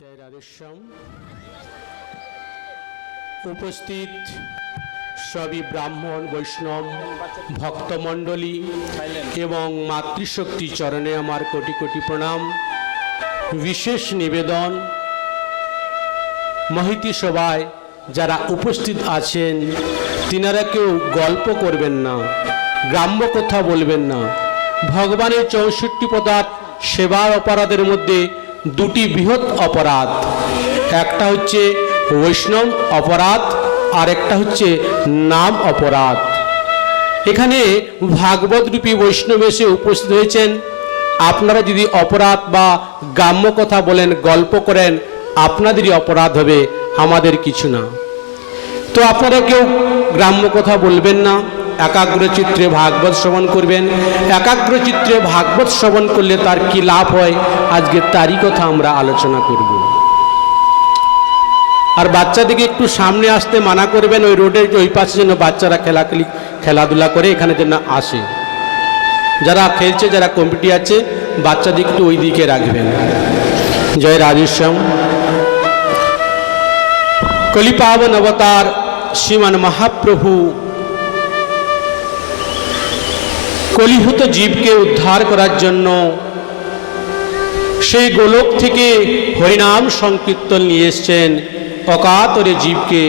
জয় রাধেশ্যাম। উপস্থিত সবই ব্রাহ্মণ বৈষ্ণব ভক্তমণ্ডলী এবং মাতৃশক্তি চরণে আমার কোটি কোটি প্রণাম। বিশেষ নিবেদন, মহিতি সভায় যারা উপস্থিত আছেন তিনারা কেউ গল্প করবেন না, গ্রাম্য কথা বলবেন না। ভগবানের 64 পদার্থ সেবার অপরাধের মধ্যে দুটি বৃহৎ অপরাধ, একটা হচ্ছে বৈষ্ণব অপরাধ আর একটা হচ্ছে নাম অপরাধ। এখানে ভাগবত রূপী বৈষ্ণব এসে উপস্থিত হয়েছেন। আপনারা যদি অপরাধ বা গ্রাম্য কথা বলেন, গল্প করেন, আপনাদেরই অপরাধ হবে, আমাদের কিছু না। তো আপনারা কেউ গ্রাম্য কথা বলবেন না, একাগ্রচিত্রে ভাগবত শ্রবণ করবেন। একাগ্রচিত্রে ভাগবত শ্রবণ করলে তার কি লাভ হয়, আজকে তারই কথা আমরা আলোচনা করব। আর বাচ্চাদেরকে একটু সামনে আসতে মানা করবেন, ওই রোডের ওই পাশে যেন বাচ্চারা খেলাধুলা করে এখানে যেন আসে। যারা খেলছে, যারা কমিটি আছে, বাচ্চাদের একটু ওই দিকে রাখবেন। জয় রাধেশ্যাম। কলিপাবন অবতার শ্রীমান মহাপ্রভু কলিহত জীবকে উদ্ধার করার জন্য সেই গোলক থেকে হরিনাম সংকীর্তন নিয়ে এসছেন, অকাতরে জীবকে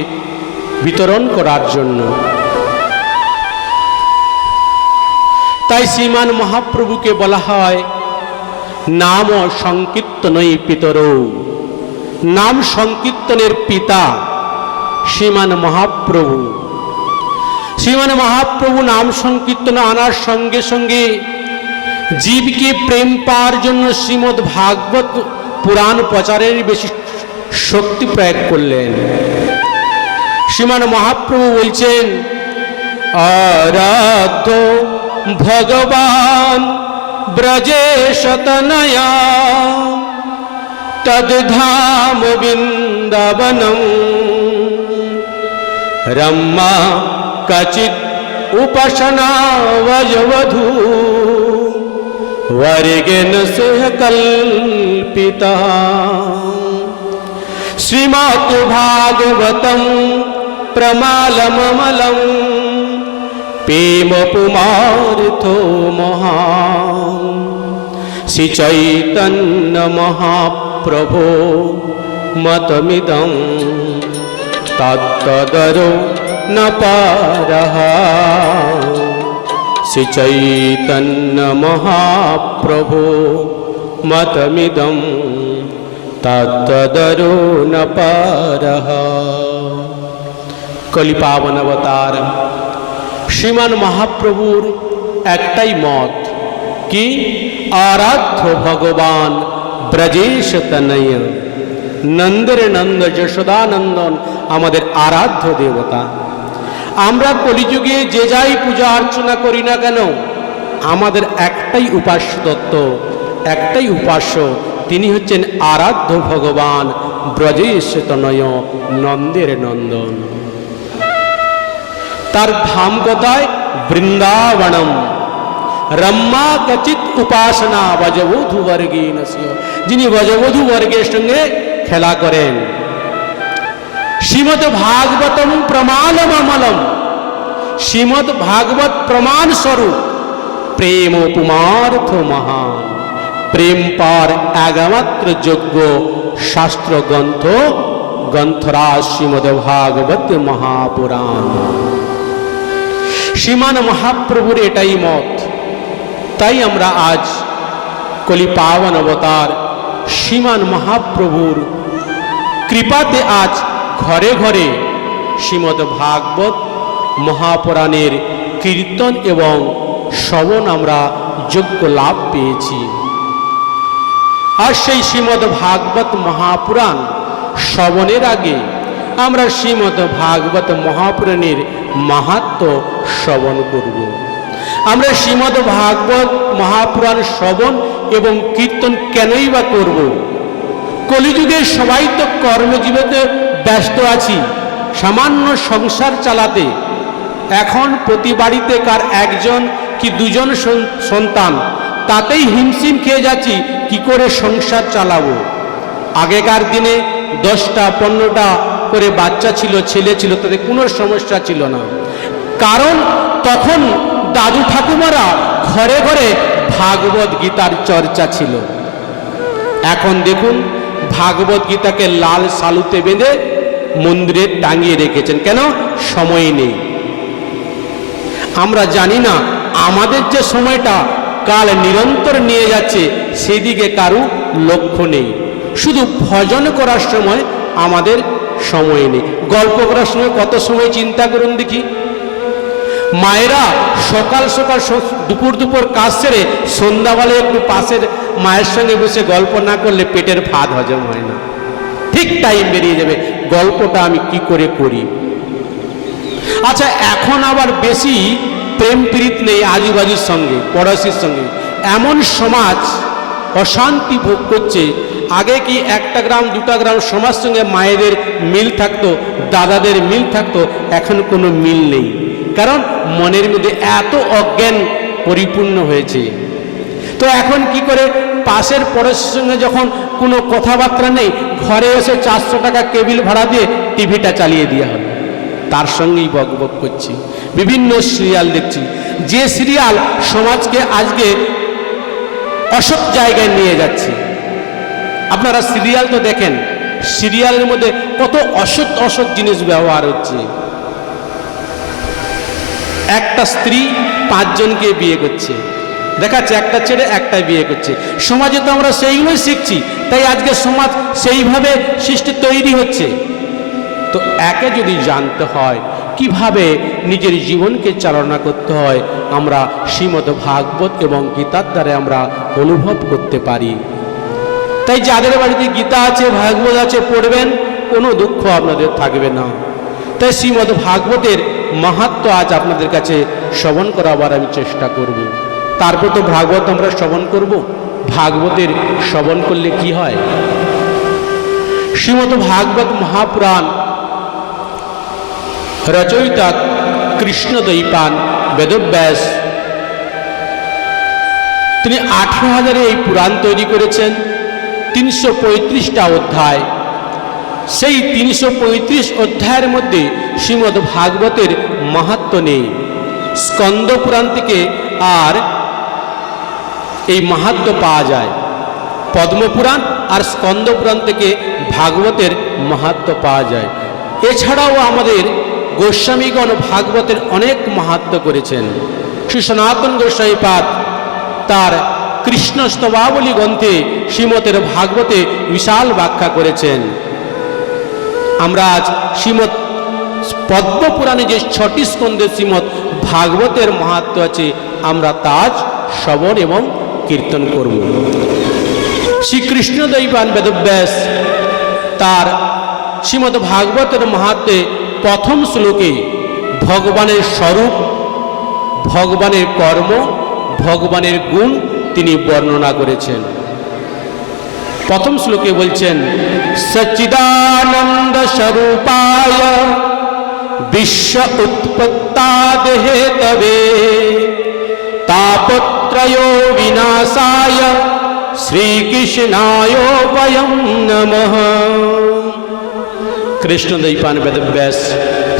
বিতরণ করার জন্য। তাই শ্রীমান মহাপ্রভুকে বলা হয় নাম সংকীর্তনই পিতর, নাম সংকীর্তনের পিতা শ্রীমান মহাপ্রভু। শ্রীমান মহাপ্রভু নাম সংকীর্তন আনার সঙ্গে সঙ্গে জীবকে প্রেম পাওয়ার জন্য শ্রীমদ্ ভাগবত পুরাণ প্রচারের বেশি শক্তি প্রয়োগ করলেন। শ্রীমান মহাপ্রভু বলছেন, আরাধ্য ভগবান ব্রজেশ তনয়া তদ্ধাম বৃন্দাবনম রম্মা কচিৎ উপাসনা বজবধূ वर्गेण सह कल्पिता। श्रीमद् भागवतं प्रमालममलं प्रेम पुमार्थो महान्। श्री चैतन्य महाप्रभो मतमिदं तत्तदरो न पारः। श्री चैतन्य महाप्रभो मतमिदं तत्तदरो न पारः। कलिपावन अवतार श्रीमान महाप्रभुर एकटाई मत कि आराध्य भगवान ब्रजेश तनय, नंदेर नंद यशोदानंदन आमादेर आराध्य देवता। আমরা কলিযুগে যে যাই পূজা অর্চনা করি না কেন, আমাদের একটাই উপাস্য তত্ত্ব, একটাই উপাস্য, তিনি হচ্ছেন আরাধ্য ভগবান ব্রজেশ তনয়, নন্দের নন্দন। তার ধাম কোথায়? বৃন্দাবনম। রম্মা কচিৎ উপাসনা বজবধূ বর্গেণ স্য, যিনি বজবধূ বর্গের সঙ্গে খেলা করেন। শ্রীমদ্ ভাগবতম প্রমাণমমলম, শ্রীমদ্ ভাগবত প্রমাণ স্বরূপ প্রেম পুমার্থ মহান। প্রেম পার একমাত্র যোগ্য শাস্ত্র গ্রন্থরাজ শ্রীমদ্ ভাগবত মহাপুরাণ। শ্রীমান মহাপ্রভুর এটাই মত। তাই আমরা আজ কলিপাবন অবতার শ্রীমান মহাপ্রভুর কৃপাতে আজ ঘরে ঘরে শ্রীমদ্ ভাগবত মহাপুরাণের কীর্তন এবং শ্রবণ আমরা যোগ্য লাভ পেয়েছি। আর সেই শ্রীমদ্ ভাগবত মহাপুরাণ শ্রবণের আগে আমরা শ্রীমদ্ ভাগবত মহাপুরাণের মাহাত্ম্য শ্রবণ করব। আমরা শ্রীমদ্ ভাগবত মহাপুরাণ শ্রবণ এবং কীর্তন কেনই বা করব? কলিযুগে সবাই তো কর্মজীবনে ব্যস্ত আছি, সামান্য সংসার চালাতে। এখন প্রতি বাড়িতে কার একজন কি দুজন সন্তান, তাতেই হিমশিম খেয়ে যাচ্ছি কি করে সংসার চালাবো। আগেকার দিনে 10টা 15টা করে বাচ্চা ছিল, ছেলে ছিল, তাদের কোনো সমস্যা ছিল না। কারণ তখন দাদু ঠাকুমারা ঘরে ঘরে ভাগবত গীতার চর্চা ছিল। এখন দেখুন ভাগবত গীতাকে লাল সালুতে বেঁধে মন্দিরে টাঙিয়ে রেখেছেন। কেন? সময় নেই। আমরা জানি না আমাদের যে সময়টা কাল নিরন্তর নিয়ে যাচ্ছে সেদিকে কারু লক্ষ্য নেই। শুধু ভজন করার সময় আমাদের সময় নেই। গল্প করার সময় কত সময় চিন্তা করুন দেখি। মায়েরা সকাল সকাল দুপুর দুপুর কাজ সেরে সন্ধ্যাবেলায় একটু পাশের মায়ের সঙ্গে বসে গল্প না করলে পেটের ভাত হজম হয় না। ঠিক টাইম বেরিয়ে যাবে, গল্পটা আমি কি করে করি। আচ্ছা, এখন আবার বেশি প্রেম প্রীত নেই আজুবাজুর সঙ্গে, পড়োশির সঙ্গে। এমন সমাজ অশান্তি ভোগ করছে। আগে কি 1টা গ্রাম 2টা গ্রাম সমাজ সঙ্গে মায়েদের মিল থাকতো, দাদাদের মিল থাকতো, এখন কোনো মিল নেই। কারণ মনের মধ্যে এত অজ্ঞান পরিপূর্ণ হয়েছে। তো এখন কি করে পাশের পড়োশির সঙ্গে যখন কোনো কথাবার্তা নেই, ঘরে এসে 400 টাকা কেবিল ভাড়া দিয়ে টিভিটা চালিয়ে দেওয়া হলো, তার সঙ্গেই বকবক করছি। বিভিন্ন সিরিয়াল দেখছি, যে সিরিয়াল সমাজকে আজকে অসৎ জায়গায় নিয়ে যাচ্ছে। আপনারা সিরিয়াল তো দেখেন, সিরিয়ালের মধ্যে কত অসৎ অসৎ জিনিস ব্যবহার হচ্ছে। একটা স্ত্রী 5 জনকে বিয়ে করছে, দেখাচ্ছে একটা ছেলে একটা বিয়ে করছে। সমাজে তো আমরা সেইগুলোই শিখছি, তাই আজকে সমাজ সেইভাবে সৃষ্টি তৈরি হচ্ছে। তো একে যদি জানতে হয় কিভাবে নিজের জীবনকে চালনা করতে হয়, আমরা শ্রীমদ্ ভাগবত এবং গীতার দ্বারা আমরা অনুভব করতে পারি। তাই যাদের বাড়িতে গীতা আছে, ভাগবত আছে, পড়বেন, কোনো দুঃখ আপনাদের থাকবে না। তাই শ্রীমদ্ ভাগবতের মাহাত্ম্য আজ আপনাদের কাছে শ্রবণ করাবার আমি চেষ্টা করব। তারপর তো ভাগবত আমরা শ্রবণ করব। ভাগবতের শ্রবণ করলে কি হয়? শ্রীমদ্ ভাগবত মহাপুরাণ রচয়িতা কৃষ্ণদ্বৈপায়ন বেদব্যাস, তিনি 18,000 এই পুরাণ তৈরি করেছেন। 335টা অধ্যায়। সেই 335 অধ্যায়ের মধ্যে শ্রীমদ্ ভাগবতের মাহাত্ম্য নেই। স্কন্দ পুরাণ থেকে আর এই মাহাত্ম্য পাওয়া যায়। পদ্মপুরাণ আর স্কন্দ পুরাণ থেকে ভাগবতের মাহাত্ম্য পাওয়া যায়। এছাড়াও আমাদের গোস্বামীগণ ভাগবতের অনেক মাহাত্ম্য করেছেন। শ্রী সনাতন গোস্বামীপাদ তার কৃষ্ণ স্তবাবলী গ্রন্থে শ্রীমতের ভাগবতে বিশাল ব্যাখ্যা করেছেন। আমরা আজ শ্রীমৎ পদ্মপুরাণে যে 6টি স্কন্ধে শ্রীমৎ ভাগবতের মাহাত্ম্য আছে, আমরা তাজ শ্রবণ এবং কীর্তন করব। শ্রীকৃষ্ণদ্বৈপায়ন বেদব্যাস তার শ্রীমদ্ ভাগবতের মাহাত্ম্যে প্রথম শ্লোকে ভগবানের স্বরূপ, ভগবানের কর্ম, ভগবানের গুণ তিনি বর্ণনা করেছেন। প্রথম শ্লোকে বলছেন, সচ্চিদানন্দ স্বরূপায় বিশ্ব উৎপত্তাদ হেতবে তাপত্রয় বিনাশায় শ্রীকৃষ্ণায় বয়ং নমঃ। কৃষ্ণদ্বৈপায়ন বেদব্যাস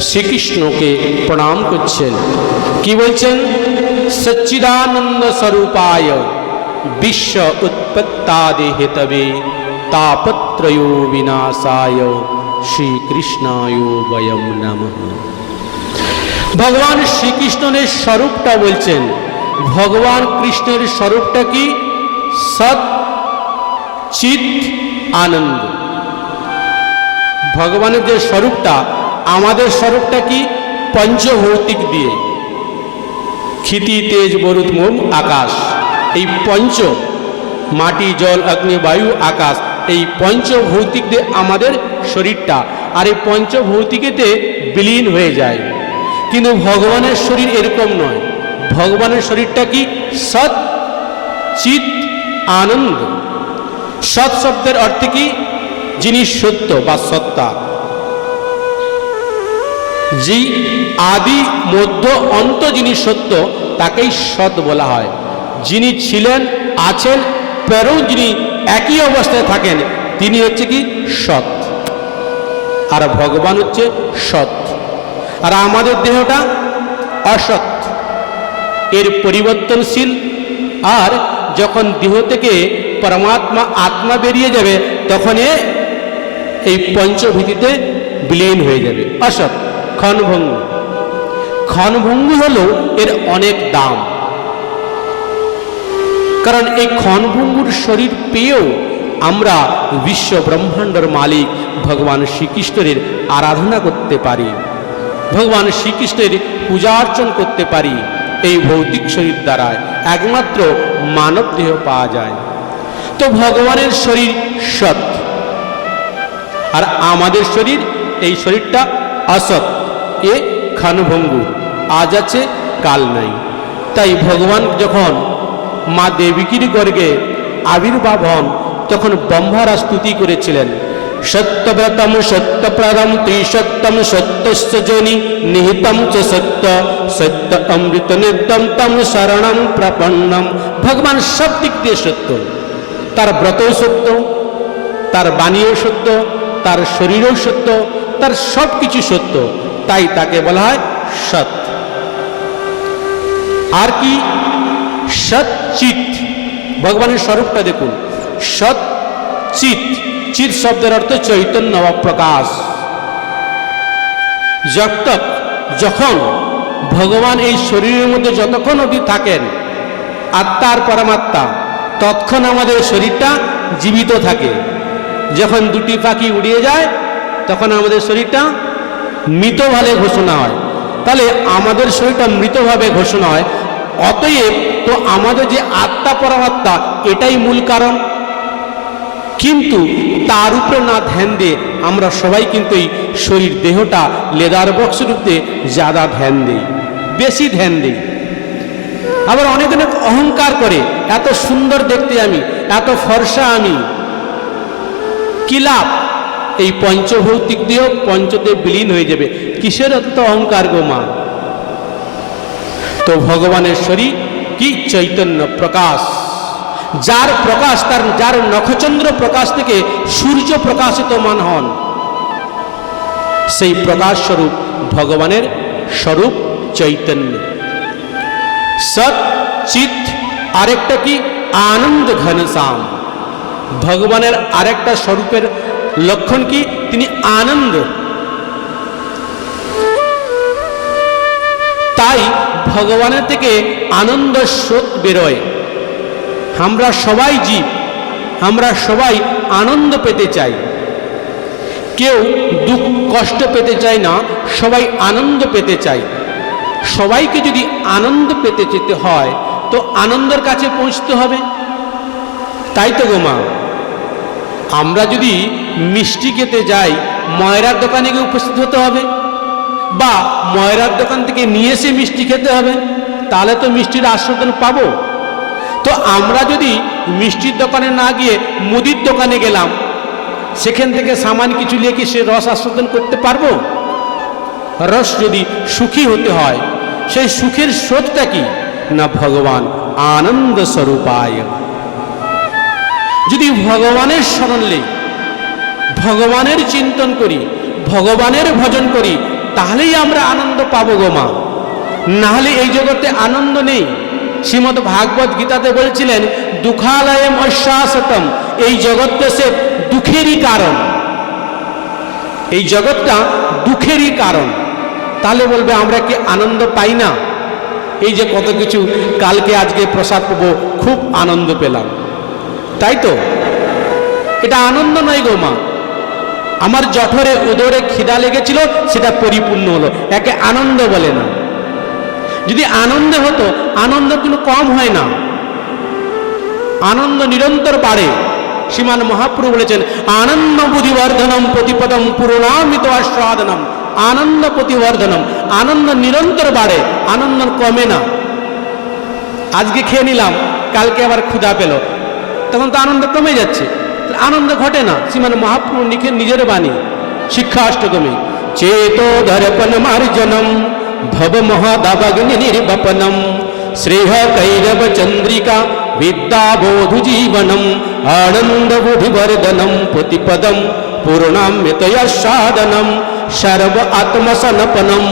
শ্রীকৃষ্ণকে প্রণাম করছেন। কি বলছেন? সচ্চিদানন্দ স্বরূপায় বিশ্ব উৎপত্তাদি হেতবে তাপত্রয় বিনাশায় শ্রীকৃষ্ণায় বয়ং নমঃ। ভগবান শ্রীকৃষ্ণের স্বরূপটা বলছেন। ভগবান কৃষ্ণের স্বরূপটা কি? সৎ চিৎ আনন্দ। ভগবানের যে স্বরূপটা, আমাদের স্বরূপটা কি? পঞ্চভৌতিক দিয়ে, ক্ষিতি তেজ বরুদ মোম আকাশ, এই পঞ্চ, মাটি জল অগ্নি বায়ু আকাশ, এই পঞ্চভৌতিক দিয়ে আমাদের শরীরটা, আর এই পঞ্চভৌতিকেতে বিলীন হয়ে যায়। কিন্তু ভগবানের শরীর এরকম নয়। ভগবানের শরীরটা কি? সৎ চিৎ আনন্দ। সৎ শব্দের অর্থ কি? যিনি সত্য বা সত্তা, যে আদি মধ্য অন্ত যিনি সত্য, তাকেই সৎ বলা হয়। যিনি ছিলেন, আছেন, পরেও যিনি একই অবস্থায় থাকেন, তিনি হচ্ছে কি সৎ, আর ভগবান হচ্ছে সৎ, আর আমাদের দেহটা অসৎ, এর পরিবর্তনশীল। আর যখন দেহ থেকে পরমাত্মা আত্মা বেরিয়ে যাবে তখন এই পঞ্চভূতিতে বিলীন হয়ে যাবে। অসৎ ক্ষণভঙ্গু, ক্ষণভঙ্গু হলো এর অনেক দাম, কারণ এই ক্ষণভঙ্গুর শরীর পেয়েও আমরা বিশ্ব ব্রহ্মাণ্ডের মালিক ভগবান শ্রীকৃষ্ণের আরাধনা করতে পারি, ভগবান শ্রীকৃষ্ণের পূজা অর্চন করতে পারি এই ভৌতিক শরীর দ্বারা। একমাত্র মানব দেহ পাওয়া যায়। তো ভগবানের শরীর সৎ, আর আমাদের শরীর, এই শরীরটা অসৎ, এ ক্ষণভঙ্গু, আজ আছে কাল নাই। তাই ভগবান যখন মা দেবকীর গর্গে আবির্ভাব হন তখন ব্রহ্মারা স্তুতি করেছিলেন, সত্যব্রতম সত্যপ্রদম ত্রিসত্যম সত্যস্য যোনি নিহিতম চ সত্য সত্য অমৃত নিত্যম তম শরণম প্রপন্নম। ভগবান সব দিক দিয়ে সত্য, তার ব্রতও সত্য, তার বাণীও সত্য, তার শরীরও সত্য, তার সব কিছু সত্য, তাই তাকে বলা হয় সৎ। আর কি সৎ চিৎ, ভগবানের স্বরূপটা দেখুন, সৎ চিৎ, চিৎ শব্দের অর্থ চৈতন্য বা প্রকাশ। যখন ভগবান এই শরীরের মধ্যে যতক্ষণ অবধি থাকেন, আত্মা আর পরমাত্মা, ততক্ষণ আমাদের শরীরটা জীবিত থাকে। যখন দুটি পাখি উড়িয়ে যায় তখন আমাদের শরীরটা মৃতভাবে ঘোষণা হয়। তাহলে আমাদের শরীরটা মৃতভাবে ঘোষণা হয়, অতএব তো আমাদের যে আত্মা পরমাত্মা এটাই মূল কারণ। কিন্তু তার উপরে না ধ্যান দিয়ে আমরা সবাই কিন্তু এই শরীর দেহটা লেদার বক্স রূপে ज़्यादा ধ্যান দেই, বেশি ধ্যান দেই। আবার অনেক অনেক অহংকার করে, এত সুন্দর দেখতে আমি, এত ফর্সা আমি, কি লাভ? এই পঞ্চভৌতিক দেহ পঞ্চতে বিলীন হয়ে যাবে, কিসের অত অহংকার গো মা? তো ভগবানের শরীর কি চৈতন্য প্রকাশ, যার প্রকাশ, যার নখচন্দ্র প্রকাশ থেকে সূর্য প্রকাশিত মান হন, সেই প্রকাশ স্বরূপ ভগবানের স্বরূপ চৈতন্য। সৎ চিৎ, আরেকটা কি আনন্দ ঘনশ্যাম। ভগবানের আরেকটা স্বরূপের লক্ষণ কি? তিনি আনন্দ। তাই ভগবানের থেকে আনন্দ স্রোত বেরোয়। আমরা সবাই জীব, আমরা সবাই আনন্দ পেতে চাই, কেউ দুঃখ কষ্ট পেতে চায় না, সবাই আনন্দ পেতে চাই। সবাইকে যদি আনন্দ পেতে যেতে হয় তো আনন্দের কাছে পৌঁছতে হবে, তাই তো গো মা। আমরা যদি মিষ্টি খেতে যাই, ময়রার দোকানে গিয়ে উপস্থিত হতে হবে, বা ময়রার দোকান থেকে নিয়ে এসে মিষ্টি খেতে হবে, তাহলে তো মিষ্টির আস্বাদন পাবো। তো আমরা যদি মিষ্টির দোকানে না গিয়ে মুদির দোকানে গেলাম, সেখান থেকে সামান কিছু নিয়ে কি সে রস আস্বাদন করতে পারবো? রস যদি সুখী হতে হয়, সেই সুখের স্রোতটা কি না? ভগবান আনন্দ স্বরূপায়। যদি ভগবানের স্মরণ নেই, ভগবানের চিন্তন করি, ভগবানের ভজন করি, তাহলেই আমরা আনন্দ পাবো গো মা। নাহলে এই জগতে আনন্দ নেই। শ্রীমদ্ ভাগবত গীতাতে বলছিলেন, দুঃখালয়ম অশ্বাসতম, এই জগৎটা সে দুঃখেরই কারণ, এই জগৎটা দুঃখেরই কারণ। তাহলে বলবে আমরা কি আনন্দ পাই না? এই যে কত কিছু, কালকে আজকে প্রসাদ পাবো, খুব আনন্দ পেলাম, তাই তো? এটা আনন্দ নয় গো মা। আমার জঠরে উদরে খিদা লেগেছিল, সেটা পরিপূর্ণ হলো, একে আনন্দ বলে না। যদি আনন্দ হতো, আনন্দ কিন্তু কম হয় না, আনন্দ নিরন্তর বাড়ে। শ্রীমান মহাপ্রভু বলেছেন, আনন্দ বুদ্ধিবর্ধনম প্রতিপদম পূর্ণামিত আস্বাদনম। আনন্দ প্রতিবর্ধনম, আনন্দ নিরন্তর বাড়ে, আনন্দ কমে না। আজকে খেয়ে নিলাম, কালকে আবার ক্ষুধা পেল, তখন তো আনন্দ কমে যাচ্ছে, আনন্দ ঘটে না। শ্রীমান মহাপ্রভু লিখে নিজের বাণী শিক্ষা অষ্টকমে, চেতো দর্পণ মার্জনম ভব মহাদাবাগ্নি নির্বাপনম শ্রেহ কৈরব চন্দ্রিকা विद्याबोधु जीवनम आनंद बुद्धिवर्धनम प्रतिपदम पूर्णामृत साधनम सर्व आत्मसनपनम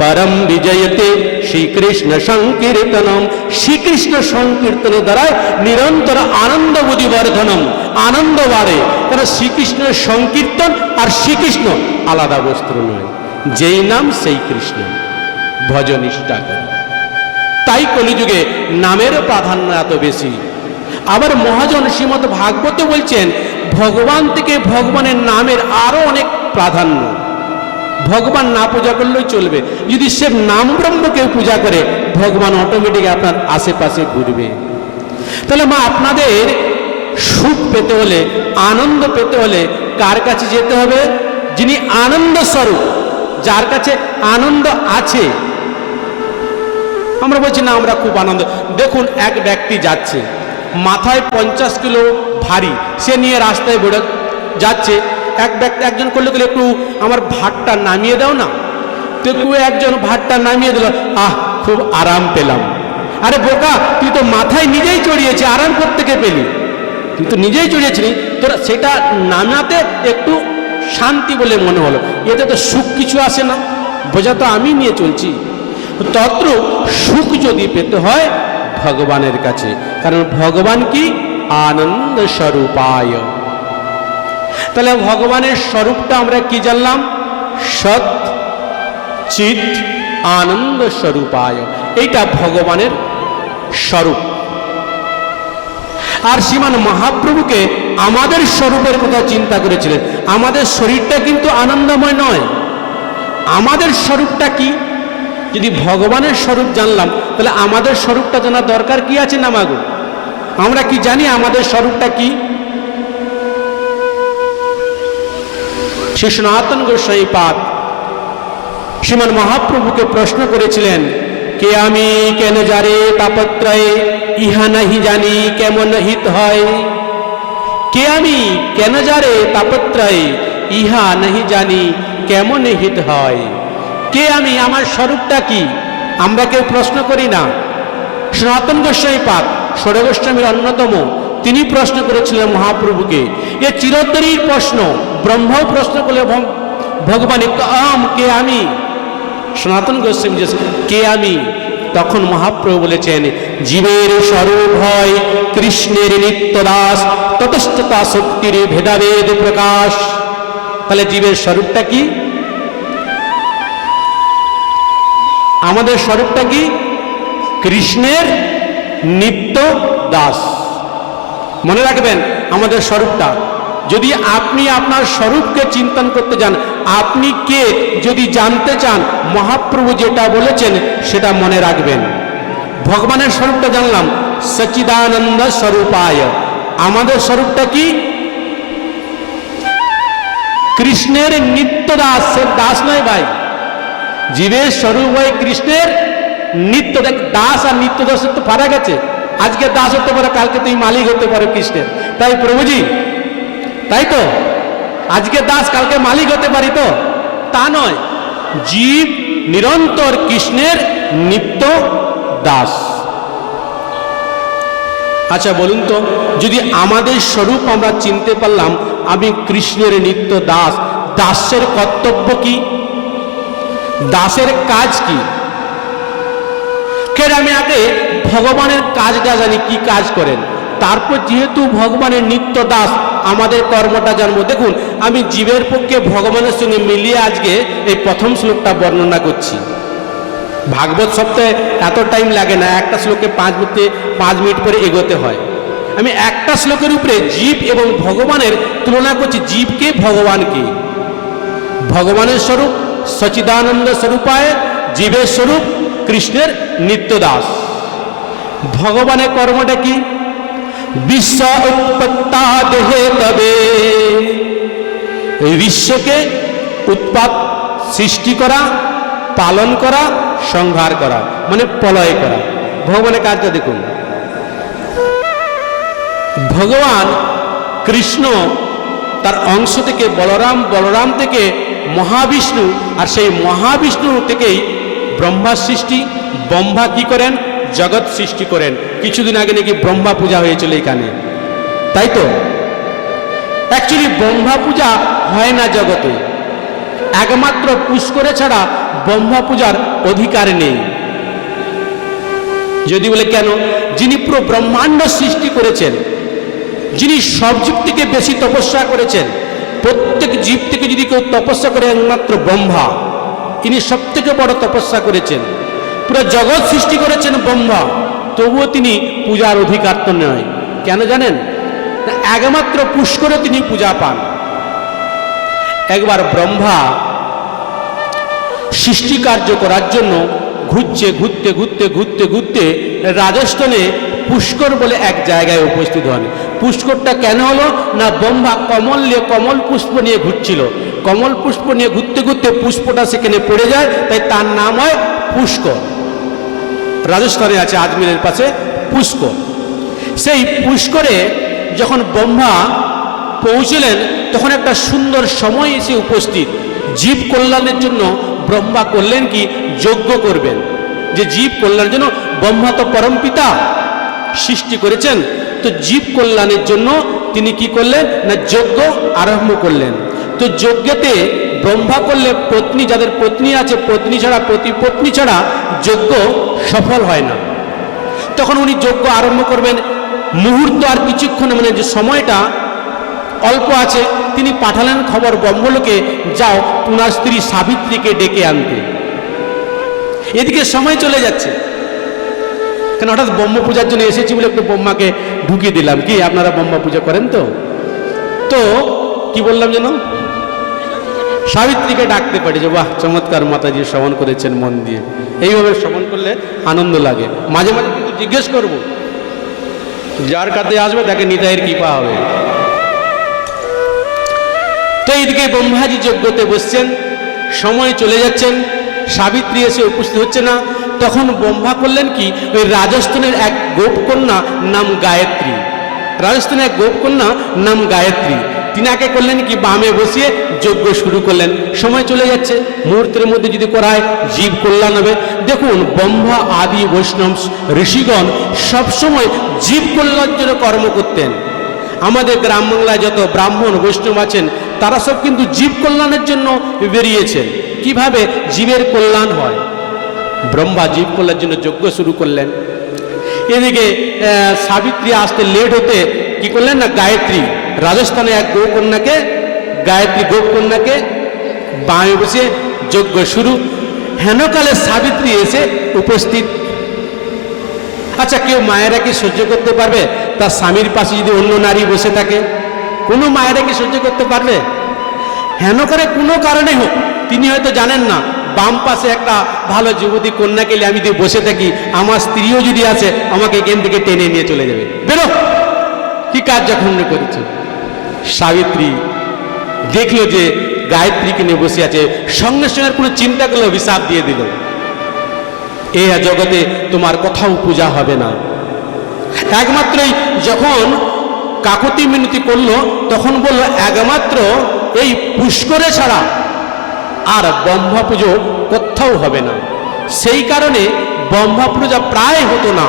परम विजयते श्रीकृष्ण संकीर्तनम। শ্রীকৃষ্ণ সংকীর্তনের দ্বারা নিরন্তর আনন্দ বুদ্ধিবর্ধনম, আনন্দ বাড়ে। কারণ শ্রীকৃষ্ণের সংকীর্তন আর শ্রীকৃষ্ণ আলাদা বস্তু নয়, যেই নাম সেই কৃষ্ণ, ভজনিষ্ঠা করে। তাই কলিযুগে নামের প্রাধান্য এত বেশি। আবার মহাজন শ্রীমদ্ ভাগবতে বলছেন ভগবান থেকে ভগবানের নামের আরো অনেক প্রাধান্য। ভগবান না পূজা করলেই চলবে, যদি সে নাম ব্রহ্ম কেউ পূজা করে ভগবান অটোমেটিক আপনার আশেপাশে ঘুরবে। তাহলে মা, আপনাদের সুখ পেতে হলে, আনন্দ পেতে হলে কার কাছে যেতে হবে? যিনি আনন্দ স্বরূপ, যার কাছে আনন্দ আছে। আমরা বলছি না আমরা খুব আনন্দ। দেখুন, এক ব্যক্তি যাচ্ছে, মাথায় 50 কিলো ভারী সে নিয়ে রাস্তায় বেরো যাচ্ছে। একজন করলে একটু আমার ভাতটা নামিয়ে দাও না, তো একজন ভাতটা নামিয়ে দিল, আহ খুব আরাম পেলাম। আরে বোকা, তুই তো মাথায় নিজেই চড়িয়েছি, আরাম করতে কে পেলি? তুই তো নিজেই চড়িয়েছিলি, তোরা সেটা নামাতে একটু শান্তি বলে মনে হলো, এতে তো সুখ কিছু আসে না, বোঝা তো আমি নিয়ে চলছি। তত্র সুখ যদি পেতে হয় ভগবানের কাছে, কারণ ভগবান কি আনন্দ স্বরূপায়। তাহলে ভগবানের স্বরূপটা আমরা কি জানলাম? সৎ চিৎ আনন্দ স্বরূপায়, এইটা ভগবানের স্বরূপ। আর শ্রীমান মহাপ্রভুকে আমাদের স্বরূপের কথা চিন্তা করেছিলেন। আমাদের শরীরটা কিন্তু আনন্দময় নয়, আমাদের স্বরূপটা কি? যদি ভগবানের স্বরূপ জানলাম, তাহলে আমাদের স্বরূপটা জানার দরকার কি আছে না মাগো? আমরা কি জানি আমাদের স্বরূপটা কি? শ্রী সনাতন গোস্বামী পাদ শ্রীমান মহাপ্রভুকে প্রশ্ন করেছিলেন, কে আমি কেন যারে তাপত্রয়ে, ইহা নাহি জানি কেমন হিত হয়। কে আমি কেন যারে তাপত্রয়ে, ইহা নাহি জানি কেমন হিত হয়। কে আমি, আমার স্বরূপটা কি? আমরা কেউ প্রশ্ন করি না। সনাতন গোস্বামী পাদ ষড় গোস্বামীর অন্যতম, তিনি প্রশ্ন করেছিলেন মহাপ্রভুকে। এ চিরোত্তরীর প্রশ্ন, ব্রহ্মও প্রশ্ন করলে ভগবান কে আমি? সনাতন গোস্বামী কে আমি? তখন মহাপ্রভু বলেছেন, জীবের স্বরূপ হয় কৃষ্ণের নিত্য দাস, ততস্থতা শক্তির ভেদাভেদ প্রকাশ। তাহলে জীবের স্বরূপটা কি? আমাদের স্বরূপটা কি? কৃষ্ণের নিত্য দাস। মনে রাখবেন আমাদের স্বরূপটা। যদি আপনি আপনার স্বরূপকে চিন্তন করতে যান, আপনি কে যদি জানতে চান, মহাপ্রভু যেটা বলেছেন সেটা মনে রাখবেন। ভগবানের স্বরূপটা জানলাম, সচ্চিদানন্দ স্বরূপায়। আমাদের স্বরূপটা কি? কৃষ্ণের নিত্য দাস। দাস নয় ভাই, জীবের স্বরূপ হয় কৃষ্ণের নিত্য দাস। আর নিত্য দাসের তো ফারাক আছে। আজকে দাস হতে পারে, কালকে তুই মালিক হতে পারো কৃষ্ণের, তাই প্রভুজি? তাই তো, আজকে দাস কালকে মালিক হতে পারি তো? তা নয়, জীব নিরন্তর কৃষ্ণের নিত্য দাস। আচ্ছা বলুন তো, যদি আমাদের স্বরূপ আমরা চিনতে পারলাম, আমি কৃষ্ণের নিত্য দাস, দাসের কর্তব্য কি? দাসের কাজ কি? আমি আগে ভগবানের কাজটা জানি, কি কাজ করেন, তারপর যেহেতু ভগবানের নিত্য দাস আমাদের কর্মটা জানবো। দেখুন, আমি জীবের পক্ষে ভগবানের সঙ্গে মিলিয়ে আজকে এই প্রথম শ্লোকটা বর্ণনা করছি। ভাগবত সপ্তাহে এত টাইম লাগে না, একটা শ্লোকে 5 মিনিট করে এগোতে হয়। আমি একটা শ্লোকের উপরে জীব এবং ভগবানের তুলনা করছি। জীবকে, ভগবানকে। ভগবানের স্বরূপ সচিদানন্দ স্বরূপায়, জীবের স্বরূপ কৃষ্ণের নিত্য দাস। ভগবানের কর্মটা কি? বিশ্ব উৎপত্তা দেহে তবে, এই বিশ্বকে উৎপাদ সৃষ্টি করা, পালন করা, সংহার করা, মানে প্রলয় করা। ভগবানের কাজটা দেখুন। ভগবান কৃষ্ণ তার অংশ থেকে বলরাম, বলরাম থেকে মহাবিষ্ণু, আর সেই মহাবিষ্ণু থেকেই ব্রহ্মার সৃষ্টি। ব্রহ্মা কি করেন? জগৎ সৃষ্টি করেন। কিছুদিন আগে নাকি ব্রহ্মা পূজা হয়েছিল এখানে, তাই তো? অ্যাকচুয়ালি ব্রহ্মা পূজা হয় না জগতে, একমাত্র পুষ্করে ছাড়া ব্রহ্মা পূজার অধিকার নেই। যদি বলে কেন? যিনি পুরো ব্রহ্মাণ্ড সৃষ্টি করেছেন, যিনি সব জীব থেকে বেশি তপস্যা করেছেন, প্রত্যেক জীব থেকে যদি কেউ তপস্যা করে একমাত্র ব্রহ্মা, ইনি সব থেকে বড় তপস্যা করেছেন, পুরো জগৎ সৃষ্টি করেছেন ব্রহ্মা, তবুও তিনি পূজার অধিকার তো নয়। কেন জানেন? একমাত্র পুষ্করে তিনি পূজা পান। একবার ব্রহ্মা সৃষ্টি কার্য করার জন্য ঘুরতে রাজস্থানে পুষ্কর বলে এক জায়গায় উপস্থিত হন। পুষ্করটা কেন হলো না, ব্রহ্মা কমল পুষ্প নিয়ে ঘুরছিল, কমল পুষ্প নিয়ে ঘুরতে পুষ্পটা সেখানে পড়ে যায়, তাই তার নাম হয় পুষ্কর। রাজস্থানে আছে, আজমিরের পাশে পুষ্কর। সেই পুষ্করে যখন ব্রহ্মা পৌঁছলেন তখন একটা সুন্দর সময় এসে উপস্থিত। জীব কল্যাণের জন্য ব্রহ্মা করলেন কি, যজ্ঞ করবেন। যে জীব কল্যাণের জন্য, ব্রহ্মা তো পরম পিতা, সৃষ্টি করেছেন, তো জীব কল্যাণের জন্য তিনি কি করলেন না, যজ্ঞ আরম্ভ করলেন। তো যজ্ঞতে ব্রহ্মা করলে পত্নী, যাদের পত্নী আছে, পত্নী ছাড়া যজ্ঞ সফল হয় না। তখন উনি যজ্ঞ আরম্ভ করবেন। মুহূর্ত আর কিছুক্ষণ, মানে যে সময়টা অল্প আছে, তিনি পাঠালেন খবর ব্রহ্মলোকে, যাও পুনার স্ত্রী সাবিত্রীকে ডেকে আনতে। এদিকে সময় চলে যাচ্ছে, কেন হঠাৎ ব্রহ্ম পূজার জন্য এসেছি বলে একটু ব্রহ্মাকে ঢুকিয়ে দিলাম। কি আপনারা ব্রহ্ম পূজা করেন তো? তো কি বললাম যেন, সাবিত্রীকে ডাকতে পারি যে বাহ, চমৎকার মাতাজি শ্রবণ করেছেন মন দিয়ে। এইভাবে শ্রবণ করলে আনন্দ লাগে। মাঝে মাঝে কিন্তু জিজ্ঞেস করব, যার কাছে আসবে তাকে নিতাইয়ের কৃপা হবে। তো এইদিকে ব্রহ্মাজি যজ্ঞতে বসছেন, সময় চলে যাচ্ছেন, সাবিত্রী এসে উপস্থিত হচ্ছে না। তখন ব্রহ্মা করলেন কি, ওই রাজস্থানের এক গোপকন্যা নাম গায়ত্রী, রাজস্থানের এক গোপকন্যা নাম গায়ত্রী, তিনাকে করলেন কি, বামে বসিয়ে যজ্ঞ শুরু করলেন। সময় চলে যাচ্ছে, মুহূর্তের মধ্যে যদি করা হয় জীব কল্যাণ হবে। দেখুন, ব্রহ্মা আদি বৈষ্ণব ঋষিগণ সবসময় জীব কল্যাণের জন্য কর্ম করতেন। আমাদের গ্রাম বাংলায় যত ব্রাহ্মণ বৈষ্ণব আছেন, তারা সব কিন্তু জীব কল্যাণের জন্য বেরিয়েছেন। কিভাবে জীবের কল্যাণ হয়, ব্রহ্মা জীব কল্যাণের জন্য যজ্ঞ শুরু করলেন। এদিকে সাবিত্রী আসতে লেট হতে কি করলেন না, গায়ত্রী, রাজস্থানে এক গোকন্যাকে, গায়ত্রী গোপকন্যাকে বামে বসে যজ্ঞ শুরু। হেনকালে সাবিত্রী এসে উপস্থিত। আচ্ছা, কেউ মায়েরা কি সহ্য করতে পারবে তার স্বামীর পাশে যদি অন্য নারী বসে থাকে? কোনো মায়েরা কি সহ্য করতে পারবে? হেন করে কোনো কারণে হোক, তিনি হয়তো জানেন না বাম পাশে একটা ভালো যুবতী কন্যা কেলে আমি যদি বসে থাকি, আমার স্ত্রীও যদি আসে আমাকে এখান থেকে টেনে নিয়ে চলে যাবে, বেরো, কি কার্যখণ্ড করেছে। সাবিত্রী দেখলো যে গায়ত্রীকে নিয়ে বসে আছে, সঙ্গে সঙ্গে কোনো চিন্তা করলো, অভিশাপ দিয়ে দিল, এ জগতে তোমার কোথাও পূজা হবে না। একমাত্রই যখন কাকতি মিনতি করলো, তখন বললো একমাত্র এই পুষ্করে ছাড়া আর ব্রহ্মা পুজো কোথাও হবে না। সেই কারণে ব্রহ্মা পূজা প্রায় হতো না।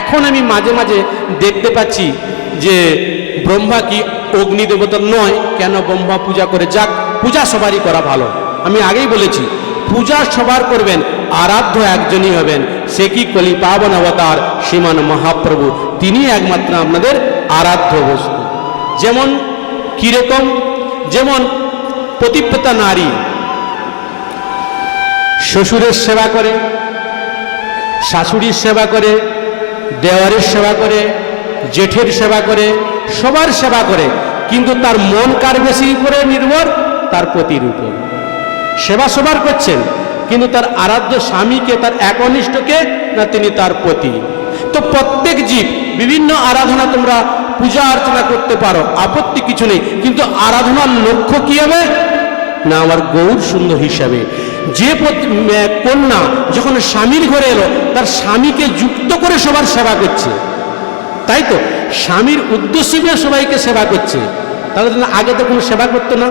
এখন আমি মাঝে মাঝে দেখতে পাচ্ছি যে ব্রহ্মা কি অগ্নি দেবতা নয়, কেন ব্রহ্মা পূজা করে? যাক, পূজা সবারই করা ভালো। আমি আগেই বলেছি, পূজা সবার করবেন, আরাধ্য একজনই হবেন, সে কি কলি পাবন অবতার শ্রীমান মহাপ্রভু, তিনি একমাত্র আপনাদের আরাধ্য বস্তু। যেমন কিরকম, যেমন পতিব্রতা নারী শ্বশুরের সেবা করে, শাশুড়ির সেবা করে, দেওয়ারের সেবা করে, জেঠের সেবা করে, সবার সেবা করে, কিন্তু তার মন কার বেশি উপরে নির্ভর? তার পতির উপর। সেবা সবার করছেন, কিন্তু তার আরাধ্য স্বামীকে, তার একনিষ্ঠকে না, তিনি তার পতি। তো প্রত্যেক জীব বিভিন্ন আরাধনা তোমরা পূজা অর্চনা করতে পারো, আপত্তি কিছু নেই, কিন্তু আরাধনার লক্ষ্য কি হবে না, আমার গৌর সুন্দর হিসাবে। যে কন্যা যখন স্বামীর ঘরে এলো, তার স্বামীকে যুক্ত করে সবার সেবা করছে, তাই তো? স্বামীর উদ্দেশ্য নিয়ে সবাইকে সেবা করছে, তাহলে আগে তো কোনো সেবা করতো না।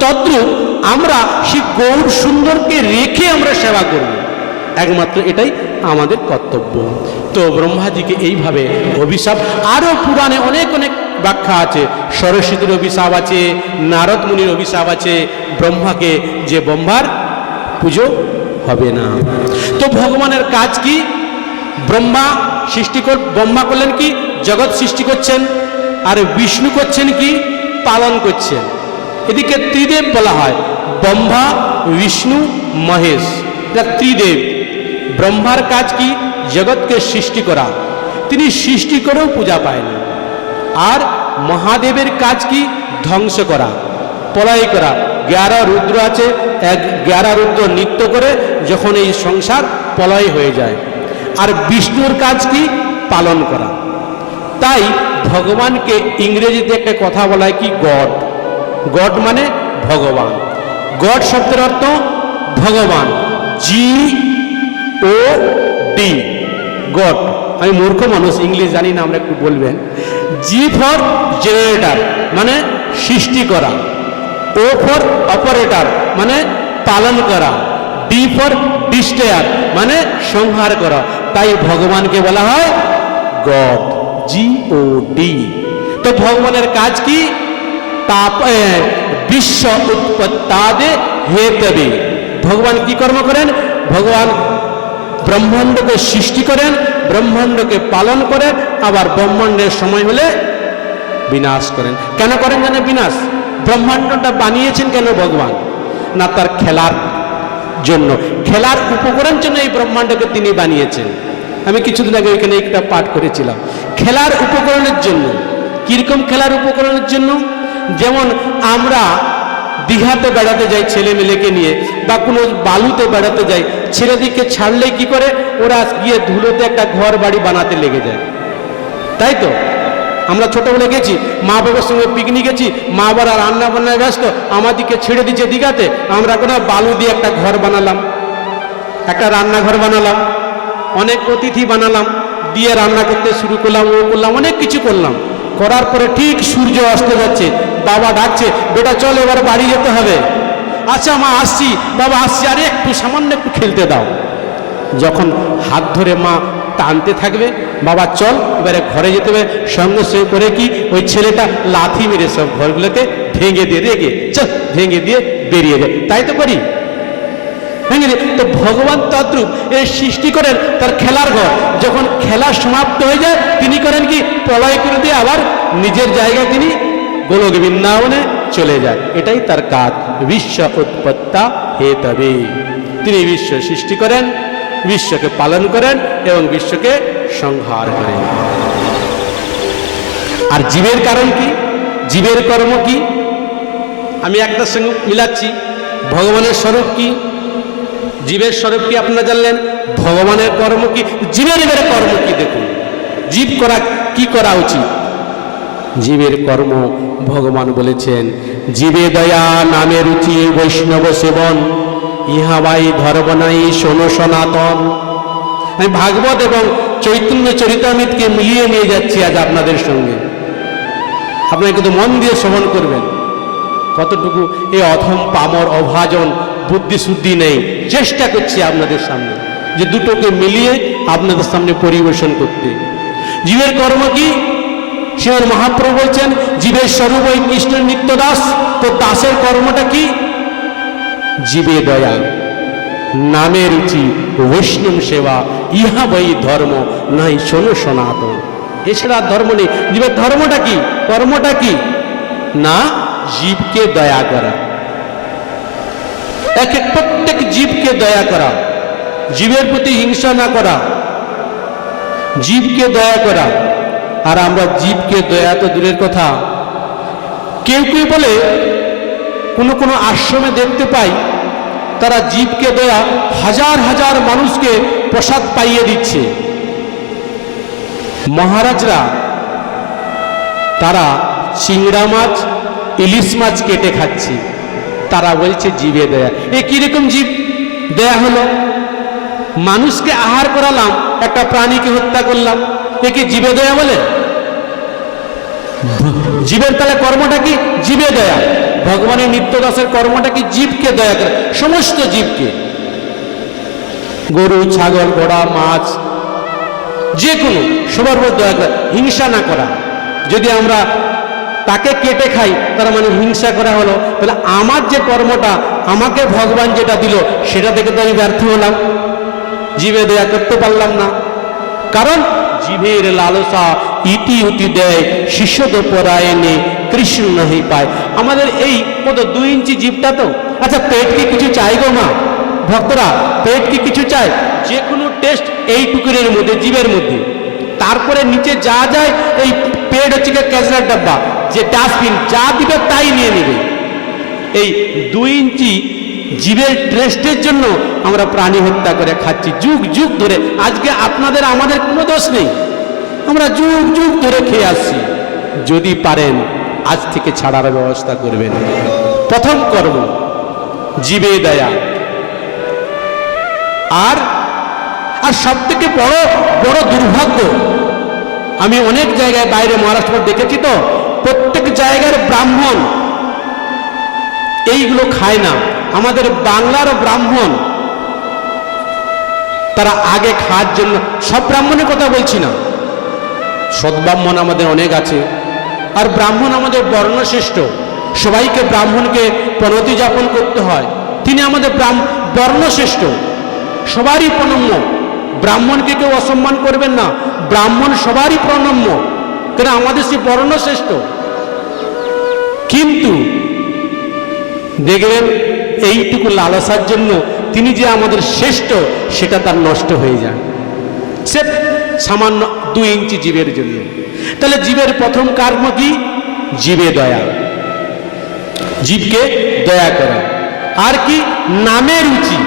তদ্রূপ আমরা সেই গৌর সুন্দরকে রেখে আমরা সেবা করব, একমাত্র এটাই আমাদের কর্তব্য। তো ব্রহ্মাজিকে এইভাবে অভিশাপ, আরও পুরাণে অনেক অনেক ব্যাখ্যা আছে। সরস্বতীর অভিশাপ আছে, নারদ মুনির অভিশাপ আছে ব্রহ্মাকে, যে ব্রহ্মার পুজো হবে না। তো ভগবানের কাজ কি? ব্রহ্মা ব্রহ্মা করলেন কি? জগৎ সৃষ্টি করছেন। আর বিষ্ণু করছেন কি? পালন করছেন। এদিকে ত্রিদেব বলা হয়, ব্রহ্মা, বিষ্ণু, মহেশ, এটা ত্রিদেব। ব্রহ্মার কাজ কি? জগৎকে সৃষ্টি করা, তিনি সৃষ্টি করেও পূজা পায় না। আর মহাদেবের কাজ কি? ধ্বংস করা, প্রলয় করা। 11 রুদ্র আছে, 11 রুদ্র নৃত্য করে যখন এই সংসার প্রলয় হয়ে যায়। আর বিষ্ণুর কাজ কি? পালন করা। তাই ভগবানকে ইংরেজিতে একটা কথা বলা হয় কি? গড। গড মানে ভগবান। গড শব্দের অর্থ ভগবান, GOD, গড। আমি মূর্খ মানুষ, ইংলিশ জানি না, আমরা একটু বলবেন। জি ফর জেনারেটর মানে সৃষ্টি করা, ও ফর অপারেটর মানে পালন করা, ডি ফর ডিস্ট্রয়ার মানে সংহার করা। তাই ভগবানকে বলা হয় গড, GOD। তো ভগবানের কাজ কি? বিশ্ব উৎপত্তাদে হেতবে। ভগবান কি কর্ম করেন? ভগবান ব্রহ্মাণ্ডকে সৃষ্টি করেন, ব্রহ্মাণ্ডকে পালন করেন, আবার ব্রহ্মাণ্ডের সময় হলে বিনাশ করেন। কেন করেন জানে বিনাশ? ব্রহ্মাণ্ডটা বানিয়েছেন কেন ভগবান? না তার খেলার জন্য, খেলার উপকরণ জন্য এই ব্রহ্মাণ্ডকে তিনি বানিয়েছেন। আমি কিছুদিন আগে এখানে একটা পাঠ করেছিলাম, খেলার উপকরণের জন্য। কিরকম খেলার উপকরণের জন্য? যেমন আমরা দীঘাতে বেড়াতে যাই ছেলে মেয়েকে নিয়ে, বা কোনো বালুতে বেড়াতে যাই, ছেলেদিকে ছাড়লে কি করে? ওরা গিয়ে ধুলোতে একটা ঘর বাড়ি বানাতে লেগে যায়, তাই তো? আমরা ছোটবেলা গেছি, মা বাবার সঙ্গে পিকনিক গেছি, মা বাবা রান্না বান্নায় ব্যস্ত, আমাদেরকে ছেড়ে দিচ্ছে দীঘাতে, আমরা কোনো বালু দিয়ে একটা ঘর বানালাম, একটা রান্নাঘর বানালাম, অনেক অতিথি বানালাম, দিয়ে রান্না করতে শুরু করলাম, ও করলাম, অনেক কিছু করলাম। করার পরে ঠিক সূর্য অস্ত যাচ্ছে, বাবা ডাকছে, বেটা চল এবার বাড়ি যেতে হবে। আচ্ছা মা আসছি, বাবা আসছি, আরে একটু সামান্য একটু খেলতে দাও। যখন হাত ধরে মা টানতে থাকবে, বাবা চল এবারে ঘরে যেতে হবে, সঙ্গে সঙ্গে করে কি ওই ছেলেটা লাথি মেরে সব ঘরগুলোকে ভেঙে দিয়ে রেগে চল ভেঙে দিয়ে বেরিয়ে যায়। তাই তো করি, ভেঙে দিয়ে। তো ভগবান তদ্রূপ এই সৃষ্টি করেন তার খেলার ঘর, যখন খেলা সমাপ্ত হয়ে যায় তিনি করেন কি? প্রলয় করে দিয়ে আবার নিজের জায়গায় তিনি গোলক বৃন্দাবনে চলে যায়। এটাই তার কাজ। বিশ্ব উৎপত্তা হেতবে, তিনি বিশ্ব সৃষ্টি করেন, বিশ্বকে পালন করেন এবং বিশ্বকে সংহার করেন। আর জীবের কারণ কি? জীবের কর্ম কি? আমি একটার সঙ্গে মিলাচ্ছি। ভগবানের স্বরূপ কি? জীবের স্বরূপ কি আপনারা জানলেন? ভগবানের কর্ম কি? জীবের এবারে কর্ম কি? দেখুন জীব কি করা উচিত। জীবের কর্ম ভগবান বলেছেন, জীবে দয়া নামে রুচি বৈষ্ণব সেবন, ইহাবাই ধর্ম নাই শোনো সনাতন। আমি ভাগবত এবং চৈতন্য চরিতামৃতকে মিলিয়ে নিয়ে যাচ্ছি আজ আপনাদের সঙ্গে। আপনারা কিন্তু মন দিয়ে শ্রবণ করবেন। কতটুকু এই অধম পামর অভাজন বুদ্ধি শুদ্ধি নেই, চেষ্টা করছি আপনাদের সামনে যে দুটোকে মিলিয়ে আপনাদের সামনে পরিবেশন করতে। জীবের কর্ম কি? শ্রীমদ্ মহাপ্রভু বলছেন, জীবের স্বরূপ ওই কৃষ্ণের নিত্য দাস। তো দাসের কর্মটা কি? জীবে দয়া নামে রুচি বৈষ্ণব সেবা, ইহা বই ধর্ম নাই শোনো সনাতন। এছাড়া ধর্ম নেই। জীবের ধর্মটা কি? কর্মটা কি? না জীবকে দয়া করা, প্রত্যেক জীবকে দয়া করা, জীবের প্রতি হিংসা না করা, জীবকে দয়া করা। আর আমরা জীবকে দয়া তো দূরের কথা, কেউ কেউ বলে কোনো আশ্রমে দেখতে পাই তারা জীবকে দয়া হাজার হাজার মানুষকে প্রসাদ পাইয়ে দিচ্ছে। মহারাজরা তারা চিংড়া মাছ ইলিশ মাছ কেটে খাচ্ছে, তারা বলছে জীবে দয়া। এ কিরকম জীব দয়া হলো? মানুষকে আহার করালাম, একটা প্রাণীকে হত্যা করলাম, একে জীবে দয়া বলে? জীবের তাহলে কর্মটা কি? জীবে দয়া। ভগবানের নিত্যদাসের কর্মটা কি? জীবকে দয়া করে, সমস্ত জীবকে। গরু, ছাগল, ঘোড়া, মাছ, যে কোনো সবার মধ্যে হিংসা না করা। যদি আমরা তাকে কেটে খাই তার মানে হিংসা করা হলো, তাহলে আমার যে কর্মটা আমাকে ভগবান যেটা দিল সেটা থেকে তো আমি ব্যর্থ হলাম, জীবে দয়া করতে পারলাম না। কারণ জীবের লালসা ইতি উতি দেয়, শিষ্যদ পরায়ণে কৃষ্ণ নাহি পায়। আমাদের এই কত 2 ইঞ্চি জীবটা তো, আচ্ছা পেট কি কিছু চাই গো মা ভক্তরা? পেট কি কিছু চায়? যে কোনো টেস্ট এইটুকুরের মধ্যে, জীবের মধ্যে। তারপরে নিচে যা যায়, এই পেট হচ্ছে ক্যাচরার ডাব্বা, যে ডাস্টবিন, যা দিবে তাই নিয়ে নেবে। এই 2 ইঞ্চি জীবের টেস্টের জন্য আমরা প্রাণী হত্যা করে খাচ্ছি যুগ যুগ ধরে। আজকে আপনাদের আমাদের কোনো দোষ নেই, আমরা যুগ যুগ ধরে খেয়ে আসছি। যদি পারেন আজ থেকে ছাড়ার ব্যবস্থা করবেন। প্রথম কর্ম জীবে দয়া। আর আর সব থেকে বড় বড় দুর্ভাগ্য, আমি অনেক জায়গায় বাইরে মহারাষ্ট্র দেখেছি তো, প্রত্যেক জায়গার ব্রাহ্মণ এইগুলো খায় না। আমাদের বাংলার ব্রাহ্মণ তারা আগে খাওয়ার জন্য, সব ব্রাহ্মণের কথা বলছি না, সৎ ব্রাহ্মণ আমাদের অনেক আছে, আর ব্রাহ্মণ আমাদের বর্ণশ্রেষ্ঠ, সবাইকে ব্রাহ্মণকে প্রণতি যাপন করতে হয়। তিনি আমাদের বর্ণশ্রেষ্ঠ, সবারই প্রণম্য। ব্রাহ্মণকে কেউ অসম্মান করবেন না, ব্রাহ্মণ সবারই প্রণম্য, কেন আমাদের সে বর্ণশ্রেষ্ঠ। কিন্তু দেখবেন এইটুকু লালসার জন্য তিনি যে আমাদের শ্রেষ্ঠ সেটা তার নষ্ট হয়ে যায়, সে সামান্য 2 ইঞ্চি জীবের জন্য। তাহলে জীবের প্রথম কর্ম কি? জীবে দয়া, জীবকে দয়া করা। আর কি? নামে রুচি।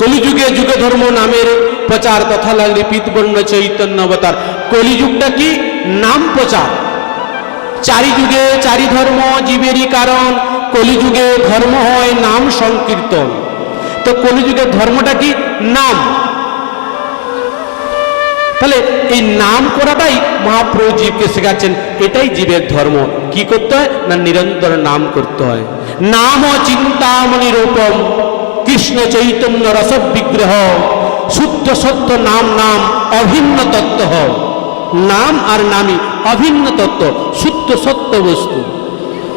কলিযুগে যুগে ধর্ম নামের প্রচার, তথা লাগলে পিতবর্ণ চৈতন্য অবতার। কলিযুগটা কি? নাম প্রচার। 4 যুগে 4 ধর্ম জীবেরই কারণ, কলিযুগে ধর্ম হয় নাম সংকীর্তন। তো কলিযুগের ধর্মটা কি? নাম। তাহলে এই নাম করাটাই মহাপ্রভু জীবকে শেখাচ্ছেন, এটাই জীবের ধর্ম। কি করতে হয় না? নিরন্তর নাম করতে হয়। নাম চিন্তামণি রূপম কৃষ্ণ চৈতন্য রস বিগ্রহ, শুদ্ধ সত্য নাম নাম অভিন্ন তত্ত্ব। নাম আর নামই অভিন্ন তত্ত্ব, শুদ্ধ সত্য বস্তু।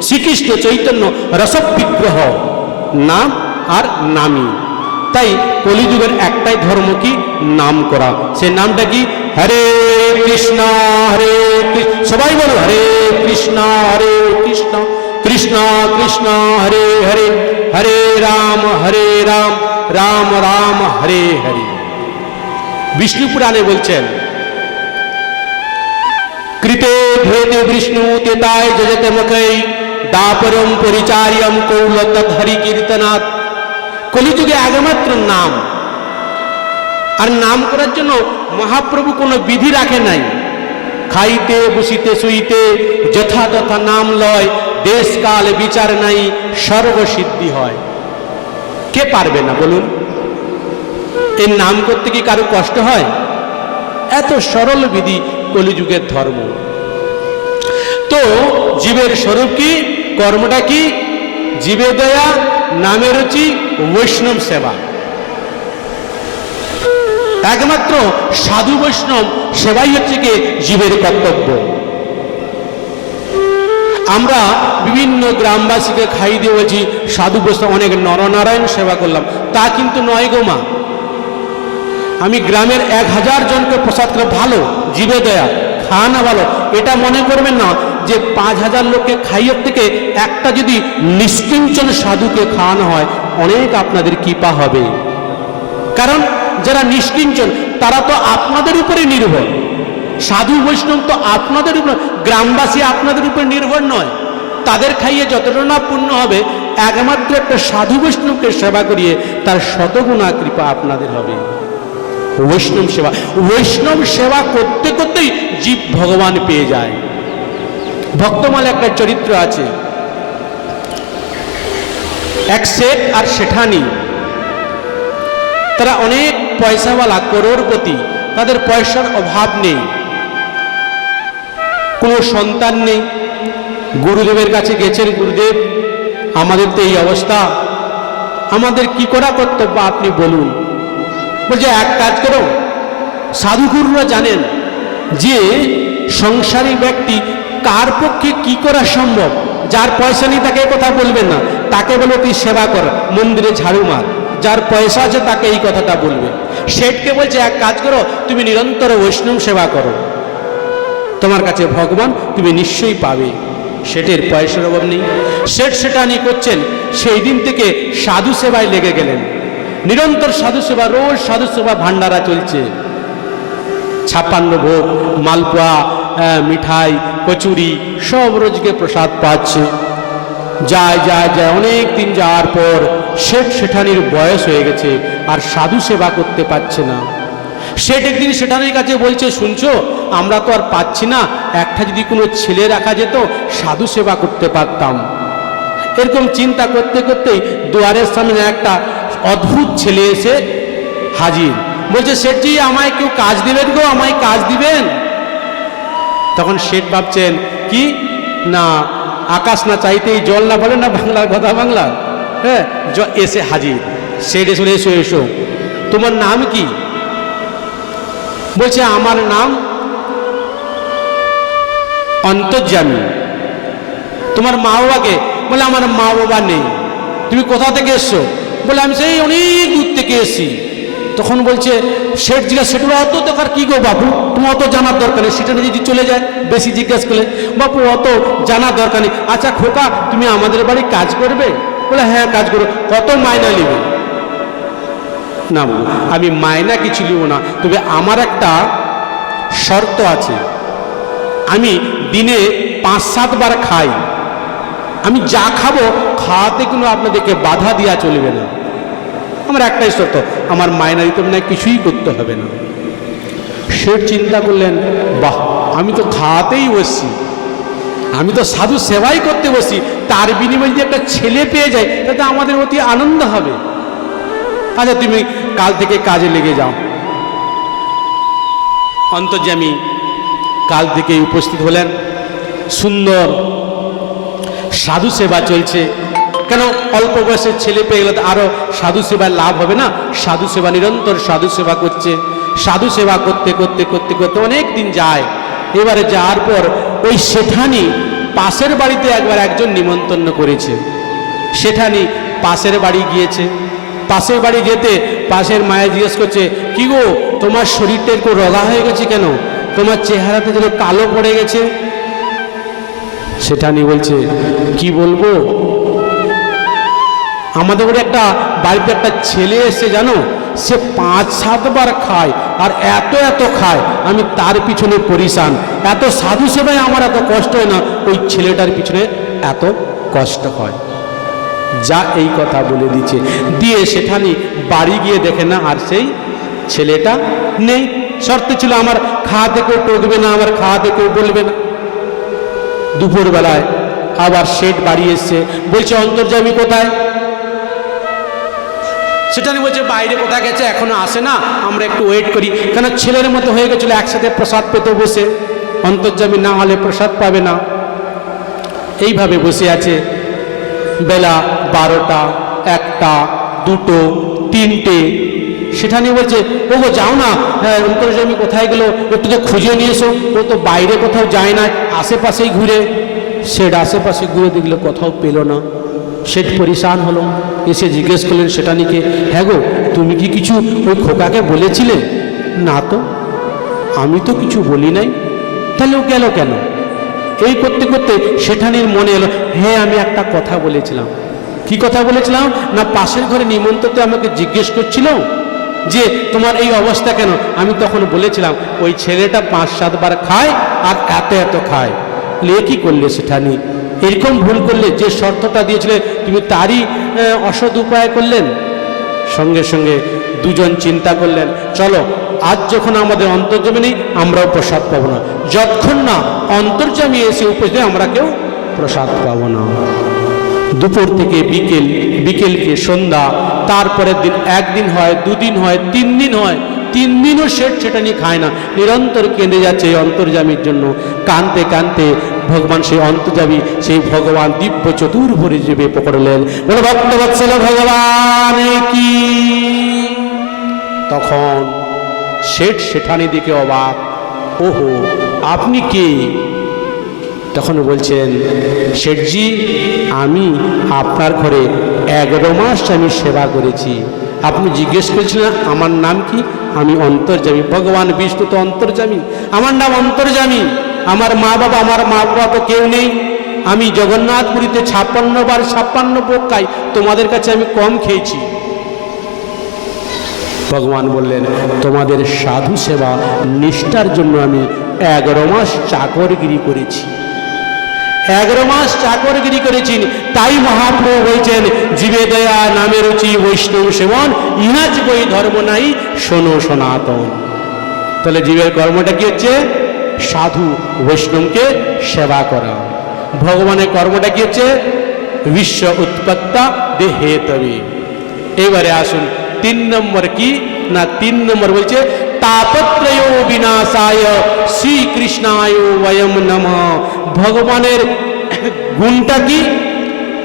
শ্রীকৃষ্ণ চৈতন্য রস বিগ্রহ, নাম আর নামই। তাই কলিযুগের একটাই ধর্ম কি? নাম করা। সে নামটা কি? হরে কৃষ্ণ হরে কৃষ্ণ, সবাই বলো হরে কৃষ্ণ কৃষ্ণ কৃষ্ণ হরে হরে, হরে রাম রাম রাম হরে হরে। বিষ্ণু পুরাণে বলছেন, কৃতে ভেদে বিষ্ণু তেতায় যজতে মুখৈ দাপরম পরিচার্যম কৌল তদ্হরি কীর্তনাথ। কলিযুগে আগে মাত্র নাম, আর নাম করার জন্য মহাপ্রভু কোনো বিধি রাখে নাই। খাইতে বসিতে শুইতে যথা তথা নাম লয়, দেশ কাল বিচার নাই সর্বসিদ্ধি হয়। কে পারবে না বলুন? এই নাম করতে কি কারো কষ্ট হয়? এত সরল বিধি কলিযুগের ধর্ম। তো জীবের স্বরূপ কি? কর্মটা কি? জীবে দয়া, নামে রুচি, বৈষ্ণব সেবা। একমাত্র সাধু বৈষ্ণব সেবাই হচ্ছে কি জীবের কর্তব্য। আমরা বিভিন্ন গ্রামবাসীকে খাই দিয়ে বলছি সাধু বৈষ্ণব, অনেক নরনারায়ণ সেবা করলাম, তা কিন্তু নয় গো মা। আমি গ্রামের 1000 জনকে প্রসাদ করে, ভালো জীবে দয়া, খাওয়ানো ভালো, এটা মনে করবেন না যে 5000 লোককে খাইয়ের থেকে একটা যদি নিষ্কিঞ্চন সাধুকে খাওয়ানো হয়, অনেক আপনাদের কৃপা হবে। কারণ যারা নিষ্কিঞ্চন তারা তো আপনাদের উপরে নির্ভর, সাধু বৈষ্ণব তো আপনাদের উপর, গ্রামবাসী আপনাদের উপর নির্ভর নয়। তাদের খাইয়ে যতটা না পুণ্য হবে, একমাত্র একটা সাধু বৈষ্ণবকে সেবা করিয়ে তার শতগুণা কৃপা আপনাদের হবে। বৈষ্ণব সেবা, বৈষ্ণব সেবা করতে করতেই জীব ভগবান পেয়ে যায়। ভক্তমাল একটা চরিত্র আছে, এক শেঠ আর শেঠানি, তারা অনেক পয়সাওয়ালা, করোড়পতি, তাদের পয়সার অভাব নেই, কোনো সন্তান নেই। গুরুদেবের কাছে গেছেন, গুরুদেব আমাদের তো এই অবস্থা, আমাদের কি করা কর্তব্য আপনি বলুন। বলছে এক কাজ করো, সাধুগুরুরা জানেন যে সংসারী ব্যক্তি কার পক্ষে কি করা সম্ভব। যার পয়সা নেই তাকে কথা বলবেন না, তাকে বলো তুই সেবা কর, মন্দিরে ঝাড়ু মার। যার পয়সা আছে তাকে এই কথাটা বলবে। শেঠকে বলছে এক কাজ করো, তুমি নিরন্তর বৈষ্ণব সেবা করো, তোমার কাছে ভগবান তুমি নিশ্চয়ই পাবে। শেঠের পয়সার অভাব নেই, শেঠ সেটানি করছেন। সেই দিন থেকে সাধু সেবায় লেগে গেলেন, নিরন্তর সাধু সেবা, রোজ সাধু সেবা ভান্ডারা চলছে। 56 ভোগ, মালপোয়া, মিঠাই, কচুরি সব রোজকে প্রসাদ পাচ্ছে। যায় যায় যায় অনেক দিন যাওয়ার পর শেঠ সেঠানির বয়স হয়ে গেছে, আর সাধু সেবা করতে পারছে না। শেঠ একদিন সেঠানির কাছে বলছে, শুনছো আমরা তো আর পাচ্ছি না, একটা যদি কোনো ছেলে রাখা যেত সাধু সেবা করতে পারতাম। এরকম চিন্তা করতে করতেই দুয়ারের সামনে একটা অদ্ভুত ছেলে এসে হাজির। বলছে, শেঠজি আমায় কেউ কাজ দিবেন গো, আমায় কাজ দিবেন। তখন শেঠ ভাবছেন কি না, আকাশ না চাইতেই জল না, বলে না বাংলার কথা, বাংলা। হ্যাঁ, এসে হাজির। শেঠ এসে, এসো এসো, তোমার নাম কি? বলছে আমার নাম অন্তর্যামী। তোমার মা বাবাকে? বলে আমার মা বাবা নেই। তুমি কোথা থেকে এসছো? বলে আমি সেই অনেক দূর থেকে এসেছি। তখন বলছে শেঠ জিজ্ঞাসা, সেটা অত দেখার কি গো বাবু, তুমি অত জানার দরকার নেই। সেটা যদি চলে যায় বেশি জিজ্ঞাসা করলে, বাবু অত জানার দরকার নেই। আচ্ছা খোকা, তুমি আমাদের বাড়ি কাজ করবে? বলে হ্যাঁ কাজ করো। কত মাইনা নিবে? না বাবু, আমি মাইনা কিছু নিব না, তবে আমার একটা শর্ত আছে। আমি দিনে 5-7 বার খাই। আমি যা খাবো খাওয়াতে কোনো আপনাদেরকে বাধা দেওয়া চলবে না। আমার একটাই শর্ত, আমার মাইনা দিতে না, কিছুই করতে হবে না। শেঠ চিন্তা করলেন, বাহ, আমি তো খাওয়াতেই বসছি, আমি তো সাধু সেবাই করতে বসি, তার বিনিময়ে যদি একটা ছেলে পেয়ে যায় তাতে আমাদের অতি আনন্দ হবে। আচ্ছা তুমি কাল থেকে কাজে লেগে যাও। অন্তর্যামী কাল থেকে উপস্থিত হলেন। সুন্দর সাধু সেবা চলছে। কেন, অল্প বয়সের ছেলে পেয়ে গেলে তো আরো সাধু সেবার লাভ হবে না। সাধু সেবা, নিরন্তর সাধু সেবা করছে। সাধু সেবা করতে করতে করতে করতে অনেক দিন যায়। এবারে যাওয়ার পর ওই সেঠানি পাশের বাড়িতে একবার একজন নিমন্ত্রণ করেছে। সেঠানি পাশের বাড়ি গিয়েছে। পাশের বাড়ি যেতে পাশের মায়ে জিজ্ঞেস করছে, কি গো তোমার শরীরটা একটু রোগা হয়ে গেছে কেন, তোমার চেহারাতে যেন কালো পড়ে গেছে। সেঠানি বলছে, কি বলবো, আমাদের একটা বাড়িতে একটা ছেলে এসে জানো, সে 5-7 বার খায়, আর এত এত খায়, আমি তার পিছনে পরিশান। এত সাধু সেবায় আমার এত কষ্ট হয় না, ওই ছেলেটার পিছনে এত কষ্ট হয়। যা এই কথা বলে দিচ্ছে। দিয়ে সেখানে বাড়ি গিয়ে দেখে না আর সেই ছেলেটা নেই। শর্ত ছিল আমার খাওয়াতে কেউ টকবে না, আমার খাওয়াতে কেউ বলবে না। দুপুরবেলায় আবার শেঠ বাড়ি এসছে। বলছে অন্তর্যামী কোথায়? সেটা নিয়ে বলছে বাইরে কোথায় গেছে, এখনো আসে না, আমরা একটু ওয়েট করি। কেন, ছেলের মতো হয়ে গেছিল, একসাথে প্রসাদ পেতে বসে, অন্তর্যামী না হলে প্রসাদ পাবে না। এইভাবে বসে আছে। বেলা 12টা, 1টা, 2টো, 3টে। সেটা নিয়ে বলছে, ও গো যাও না, অন্তর্যামী কোথায় গেল, একটু তো খুঁজে নিয়ে এসো। ও তো বাইরে কোথাও যায় না, আশেপাশেই ঘুরে। সেটা আশেপাশে ঘুরে দেখলে কোথাও পেল না। শেঠ পরিশান হলো। এসে জিজ্ঞেস করলেন সেটানিকে, হ্যাঁ গো তুমি কি কিছু ওই খোকাকে বলেছিলে? না তো, আমি তো কিছু বলি নাই। তাহলে ও গেল কেন? এই করতে করতে সেঠানির মনে এলো, হ্যাঁ আমি একটা কথা বলেছিলাম। কি কথা বলেছিলাম না, পাশের ঘরে নিমন্ত্রিত আমাকে জিজ্ঞেস করছিল যে তোমার এই অবস্থা কেন। আমি তখন বলেছিলাম ওই ছেলেটা 5-7 বার খায় আর এত এত খায়। এ কি করলে সেঠানি, এরকম ভুল করলে, যে শর্তটা দিয়েছিলে তুমি তারই অসৎ উপায় করলেন। সঙ্গে সঙ্গে দুজন চিন্তা করলেন, চলো আজ যখন আমাদের অন্তর্যামী নেই, আমরাও প্রসাদ পাবো না। যতক্ষণ না অন্তর্যামী এসে উপস্থিত আমরা কেউ প্রসাদ পাবো না। দুপুর থেকে বিকেল, বিকেলকে সন্ধ্যা, তারপরের দিন 1 দিন হয়, 2 দিন হয়, 3 দিন হয়। 3 দিনও শেঠ সেটা নিয়ে খায় না, নিরন্তর কেঁদে যাচ্ছে এই অন্তর্যামীর জন্য। কাঁদতে কাঁদতে ভগবান সেই অন্তর্যামী সেই ভগবান দিব্য চতুর্ভুজ জীবে পকড়লেন। বলে ভক্তবৎসল ভগবান কি। তখন শেঠ শেঠানি দিকে অবাক, ওহো আপনি কে? তখন বলছেন, শেঠজি আমি আপনার ঘরে 11 মাস আমি সেবা করেছি। আপনি জিজ্ঞেস করেছিলেন আমার নাম কি? আমি অন্তর্যামী। ভগবান বিষ্ণু তো অন্তর্যামী, আমার নাম অন্তর্যামী। আমার মা বাবা তো কেউ নেই। আমি জগন্নাথপুরীতে 56 বার 56 ভোগ খাই, তোমাদের কাছে আমি কম খেয়েছি। ভগবান বললেন, তোমাদের সাধু সেবা নিষ্ঠার জন্য আমি 11 মাস চাকরগিরি করেছি। 11 মাস চাকরগিরি করেছেন, তাই মহাপ্রভু বলছেন, জীবে দয়া নামে রুচি বৈষ্ণব সেবন, ইহাজ বই ধর্ম নাই শোনো সনাতন। তাহলে জীবের কর্মটা কি হচ্ছে? সাধু বৈষ্ণবকে সেবা করা। ভগবানের কর্মটা কি হচ্ছে? বিশ্ব উৎপত্তা দেহে তবে। এবারে আসুন 3 নম্বর কি না, 3 নম্বর বলছে তাপত্রয় বিনাশায় শ্রীকৃষ্ণায় বয়ম নমঃ। ভগবানের গুণটা কি?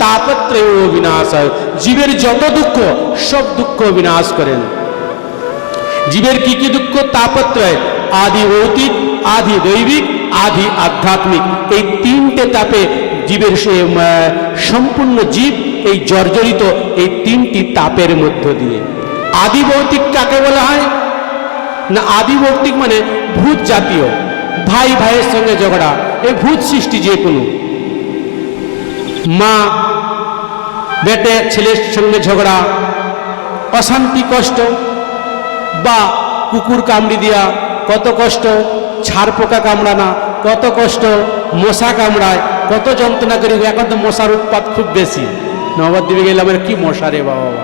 তাপত্রয় বিনাশায়, জীবের যত দুঃখ সব দুঃখ বিনাশ করেন। জীবের কি কি দুঃখ? তাপত্রয়, আদি ভৌতিক, আদি দৈবিক, আদি আধ্যাত্মিক। এই 3টে তাপে জীবের সম্পূর্ণ জীব এই জর্জরিত এই 3টি তাপের মধ্য দিয়ে। আদি ভৌতিক কাকে বলা হয় না? আদি ভৌতিক মানে ভূত জাতীয়, ভাই ভাইয়ের সঙ্গে ঝগড়া, এই ভূত সৃষ্টি। যে কোনো মা বেটে ছেলের সঙ্গে ঝগড়া, অশান্তি কষ্ট, বা কুকুর কামড়ি দেওয়া কত কষ্ট, ছাড় পোকা কামড়ানা কত কষ্ট, মশা কামড়ায় কত যন্ত্রণা করি। এখন তো মশার উৎপাত খুব বেশি। নবদ্বীপে গেলাম, কি মশা রে বাবা,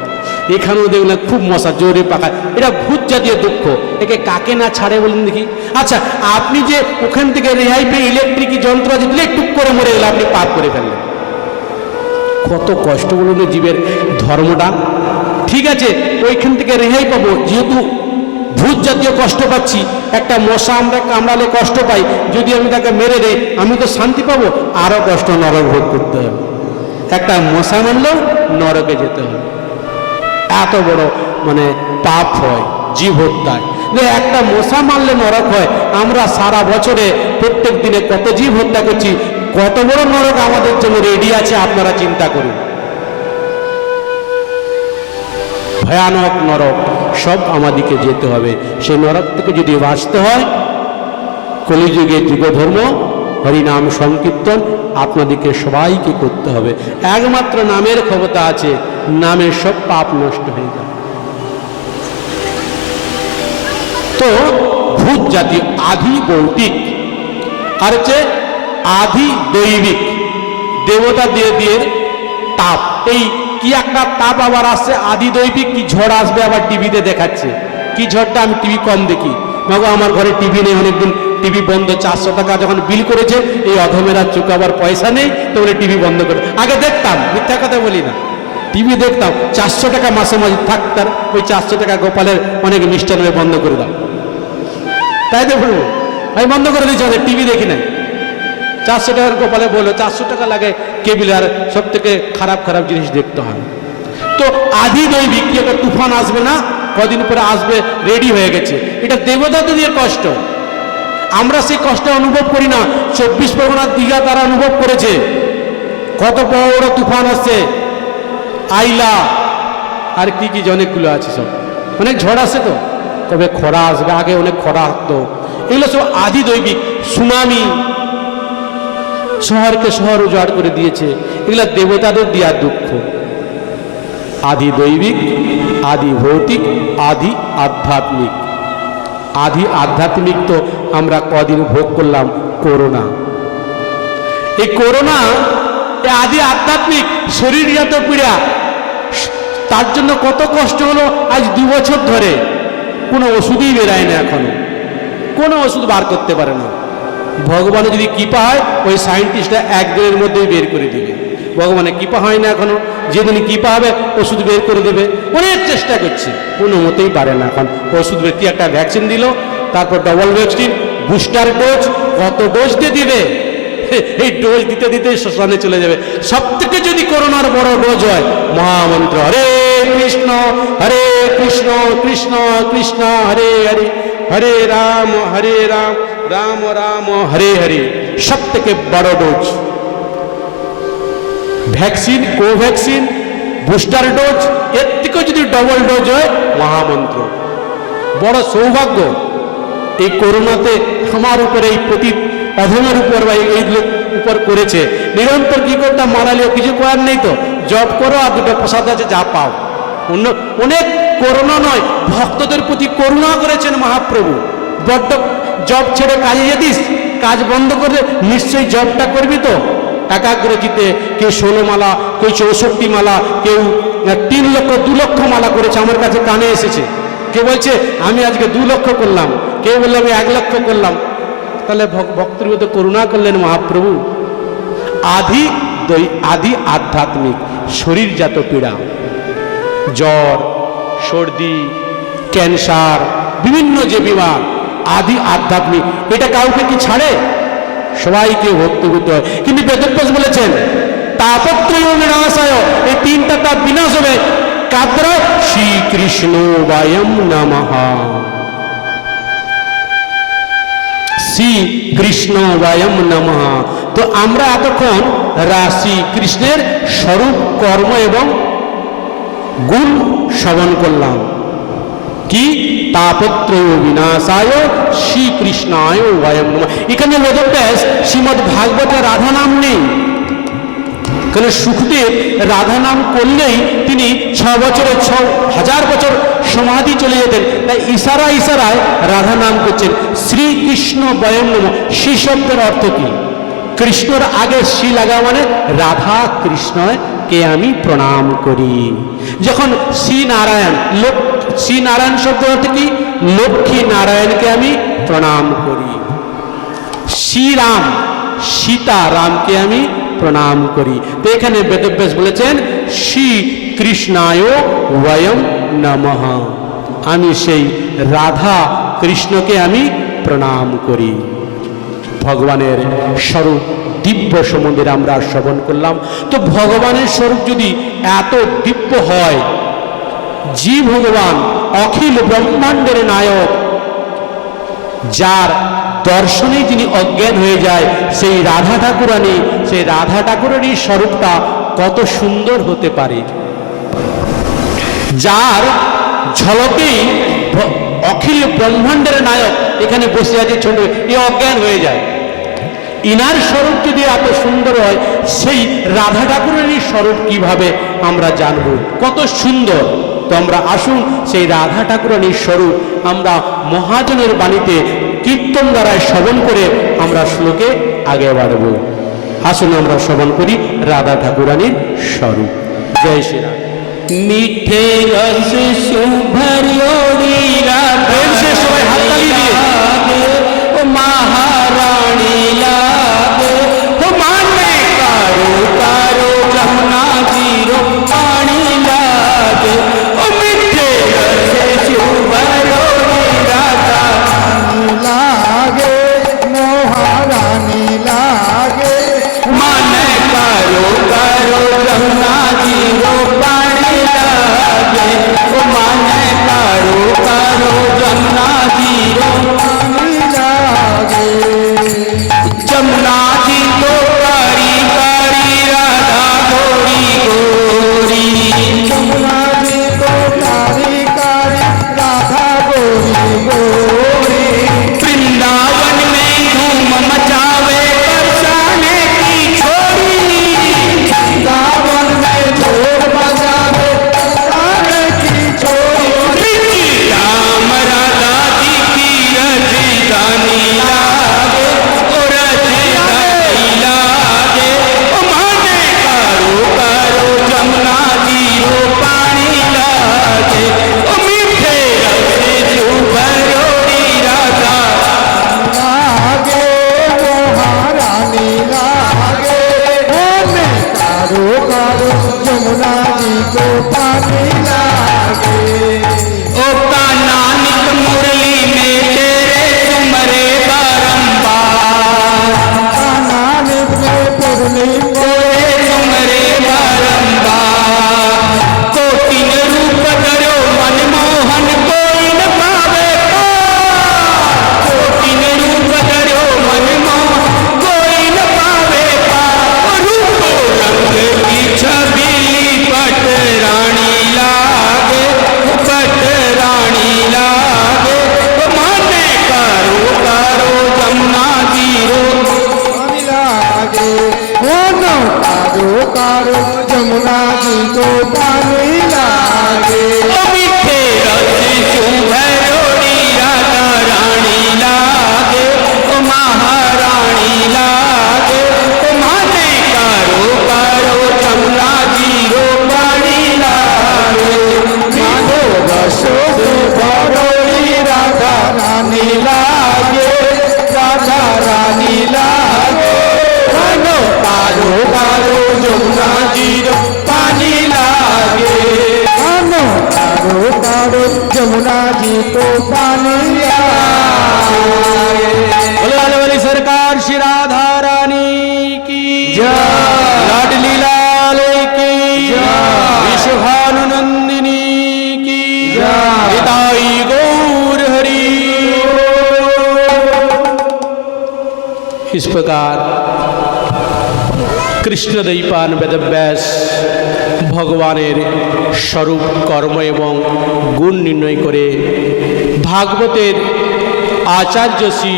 এখানেও দেখলাম খুব মশা জোরে পাকায়। এটা ভূত জাতীয় দুঃখ, একে কাকে না ছাড়ে বলুন দেখি। আচ্ছা আপনি যে ওখান থেকে রেহাই পেয়ে ইলেকট্রিক যন্ত্র আছে দিলে টুক করে মরে গেলে, আপনি পাপ করে ফেললেন। কত কষ্ট বলুন জীবের ধর্মটা। ঠিক আছে ওইখান থেকে রেহাই পাবো, যেহেতু ভূত জাতীয় কষ্ট পাচ্ছি। একটা মশা আমরা কামড়ালে কষ্ট পাই, যদি আমি তাকে মেরে দেই আমি তো শান্তি পাবো, আরো কষ্ট নরক ভোগ করতে হবে। একটা মশা মারলেও নরকে যেতে হবে। এত বড় মানে পাপ হয় জীব হত্যায়। একটা মশা মারলে নরক হয়, আমরা সারা বছরে প্রত্যেক দিনে কত জীব হত্যা করছি, কত বড় নরক আমাদের জন্য রেডি আছে আপনারা চিন্তা করুন। ভয়ানক নরক সব আমাদেরকে যেতে হবে। সেই নরক থেকে যদি বাঁচতে হয়, কলিযুগে যুগধর্ম হরিনাম সংকীর্তন আপনাদেরকে সবাইকে করতে হবে। একমাত্র নামের ক্ষমতা আছে, নামের সব পাপ নষ্ট হয়ে যায়। তো ভূত জাতীয় আদি ভৌতিক, আর হচ্ছে আদি দৈবিক, দেবতা দিয়ে দিয়ে তাপ। এই কি একটা তাপ আবার আসছে, আদি দৈবিক কি ঝড় আসবে আবার টিভিতে দেখাচ্ছে। কি ঝড়টা? আমি টিভি কম দেখি, মাগো আমার ঘরে টিভি নেই, অনেকদিন টিভি বন্ধ। 400 টাকা যখন বিল করেছে এই অধমেরা চুকাবার পয়সা নেই, তো বলে টিভি বন্ধ করে। আগে দেখতাম, মিথ্যা কথা বলি না, টিভি দেখতাম। 400 টাকা মাসে মাঝে থাকতাম, ওই 400 টাকা গোপালের অনেক মিষ্টান্ন বন্ধ করে দাও, তাই তো বলবো আমি বন্ধ করে দিয়েছি, অনেক টিভি দেখি নাই। 400 টাকার গোপালে বললো 400 টাকা লাগে কেবিল, আর সব থেকে খারাপ খারাপ জিনিস দেখতে হয়। তো আদি দৈবিক কি একটা তুফান আসবে না, কদিন পরে আসবে, রেডি হয়ে গেছে। এটা দেবতাদের কষ্ট, আমরা সেই কষ্ট অনুভব করি না। 24 পরগনার দীঘা তারা অনুভব করেছে, কত বড় তুফান আসছে, আইলা আর কি কি অনেকগুলো আছে, সব অনেক ঝড় আসে। তো তবে খরা আসবে, আগে অনেক খরা আসতো। এগুলো সব আদি দৈবিক। সুনামি শহরকে শহর উজাড় করে দিয়েছে, এগুলো দেবতাদের দেওয়ার দুঃখ। আদি দৈবিক, আদি ভৌতিক, আদি আধ্যাত্মিক। আদি আধ্যাত্মিক তো আমরা কদিন ভোগ করলাম, করোনা। এই করোনা আদি আধ্যাত্মিক, শরীর যত পীড়া, তার জন্য কত কষ্ট হলো। আজ 2 বছর ধরে কোনো ওষুধই বেরায় না, এখনো কোনো ওষুধ বার করতে পারে না। ভগবানের যদি কৃপা হয়, ওই সায়েন্টিস্টরা 1 দিনের মধ্যেই বের করে দেবে। ভগবানের কৃপা হয় না এখনো, যেদিন কৃপা হবে ওষুধ বের করে দেবে। অনেক চেষ্টা করছে, কোনো মতেই পারে না। এখন ওষুধ ব্যক্তি একটা ভ্যাকসিন দিল, তারপর ডবল ভ্যাকসিন, বুস্টার ডোজ, কত ডোজ দিয়ে দিবে এই ডোজ দিতে দিতে শ্মশানে চলে যাবে। সব থেকে যদি করোনার বড় ডোজ হয় মহামন্ত্র হরে কৃষ্ণ কৃষ্ণ কৃষ্ণ হরে হরে, হরে রাম রাম রাম হরে হরে, সব থেকে বড় dose. Vaccine, Covaxin, booster dose, এর থেকেও যদি ডবল ডোজ হয় মহামন্ত্র। বড় সৌভাগ্য এই করোনাতে আমার উপরে, এই প্রতি অধমের উপর বা এই উপর করেছে। নিরন্তর কি করতাম, মারালিও কিছু করার নেই তো, জব করো আর দুটো প্রসাদ আছে যা পাও। অনেক করোনা নয়, ভক্তদের প্রতি করুণা করেছেন মহাপ্রভু। বড্ড জব ছেড়ে কাজে যেতিস, কাজ বন্ধ করে নিশ্চয়ই জবটা করবি তো। একাগ্রচিতে কেউ 16 মালা, কেউ 64 মালা, কেউ 3 লক্ষ 2 লক্ষ মালা করেছে। আমার কাছে কানে এসেছে, কেউ বলছে আমি আজকে 2 লক্ষ করলাম, কেউ বললো আমি 1 লক্ষ করলাম। তাহলে ভক্তের মধ্যে করুণা করলেন মহাপ্রভু। আদি আধ্যাত্মিক শরীরজাত পীড়া, জ্বর, সর্দি, ক্যান্সার, বিভিন্ন যে বিমার, আদি আধ্যাত্মিক, এটা কাউকে কি ছাড়ে? সবাইকে ভক্তি করতে হয়। কিন্তু বেদব্যাস বলেছেন তাপত্রয় বিনাশায়, এই 3টা তাপ বিনাশ হবে কাদ্র শ্রীকৃষ্ণ বায়ম নমঃ, শ্রীকৃষ্ণ বায়ম নমঃ। তো আমরা এতক্ষণ রাশি কৃষ্ণের স্বরূপ, কর্ম এবং গুণ শ্রবণ করলাম। কি তাপত্রয় বিনাশায় শ্রীকৃষ্ণায় বায়ম নমঃ। এখানে বেদব্যাস শ্রীমদ্ ভাগবতে রাধা নাম নেই, কারণ সুখদেব রাধা নাম করলেই তিনি 6 বছরে 6000 বছর সমাধি চলে যেতেন। তাই ইশারায় রাধা নাম করছেন। শ্রীকৃষ্ণ বয়ম নমঃ, শ্রী শব্দের অর্থ কি? কৃষ্ণর আগে শ্রী লাগা মানে রাধা কৃষ্ণকে আমি প্রণাম করি। যখন শ্রী নারায়ণ শব্দের অর্থ কি? লক্ষ্মী নারায়ণকে আমি প্রণাম করি। শ্রীরাম, সীতা রামকে আমি প্রণাম করি। তো এখানে বেদব্যাস বলেছেন শ্রী কৃষ্ণায় বয়ম নমঃ, আমি সেই রাধা কৃষ্ণকে আমি প্রণাম করি। ভগবানের স্বরূপ দিব্য সম্বন্ধে আমরা শ্রবণ করলাম। তো ভগবানের স্বরূপ যদি এত দিব্য হয়, যে ভগবান অখিল ব্রহ্মাণ্ডের নায়ক, যার দর্শনে যিনি অজ্ঞান হয়ে যায়, সেই রাধা ঠাকুরানীর স্বরূপটা কত সুন্দর হতে পারে। যার ঝলকেই অখিল ব্রহ্মাণ্ডের নায়ক এখানে বসে আছে, ছোট এ অজ্ঞান হয়ে যায়। ইনার স্বরূপ যদি এত সুন্দর হয়, সেই রাধা ঠাকুরানীর স্বরূপ কিভাবে আমরা জানব? কত সুন্দর। তো আমরা আসুন সেই রাধা ঠাকুরানীর স্বরূপ আমরা মহাজনের বাণীতে কীর্তন দ্বারা শ্রবণ করে আমরা শ্লোকে আগে বাড়ব। আসুন আমরা শ্রবণ করি রাধা ঠাকুরানীর স্বরূপ। জয় শ্রী রাম। মিঠে রস সুভরিয়োড়ি রাধা, সবাই হাততালি দিয়ে ও মহারানী লাগে, ও মানে কারো কারো যমুনা জিরো পানি লাগে, ও মিঠে রস সুভরিয়োড়ি রাধা লাগে, মহারানী লাগে, মানে কারো কারো যমুনা জিরো পানি লাগে, ও মানে কারো কারো যমুনা জিরো পানি লাগে। যমুনা जी तो कारी कारी राधा गोरी गोरी, যমুনা জি তো কারি কারি রাধা গোরি গোরি, वृंदावन में धूम मचावे बरसाने की छोरी, दामन में ढोल बजावे ताने की छोरी, राम राधा जी की रजदानी लागे, ओ रजदानी लागे, ओ माने कारो कारो जमुना जी रो पानी लागे, ओ मीठे रसे सुभरोड़ी राधा लागे মহারানী লাগে, ও মে কারো কারো যমুনা জি को पानी लागे। ओ कान्हा नित मुरली में तेरे सुमरे बारंबार, नानित को पानी लागे। बोले वाले वाली सरकार श्री राधा रानी की लाडली लाल की विश्वभानुनंदिनी की हिताई गौर हरि। इस प्रकार কৃষ্ণ দৈপান বেদব্যাস ভগবানের স্বরূপ কর্ম এবং গুণ নির্ণয় করে ভাগবতের আচার্য শ্রী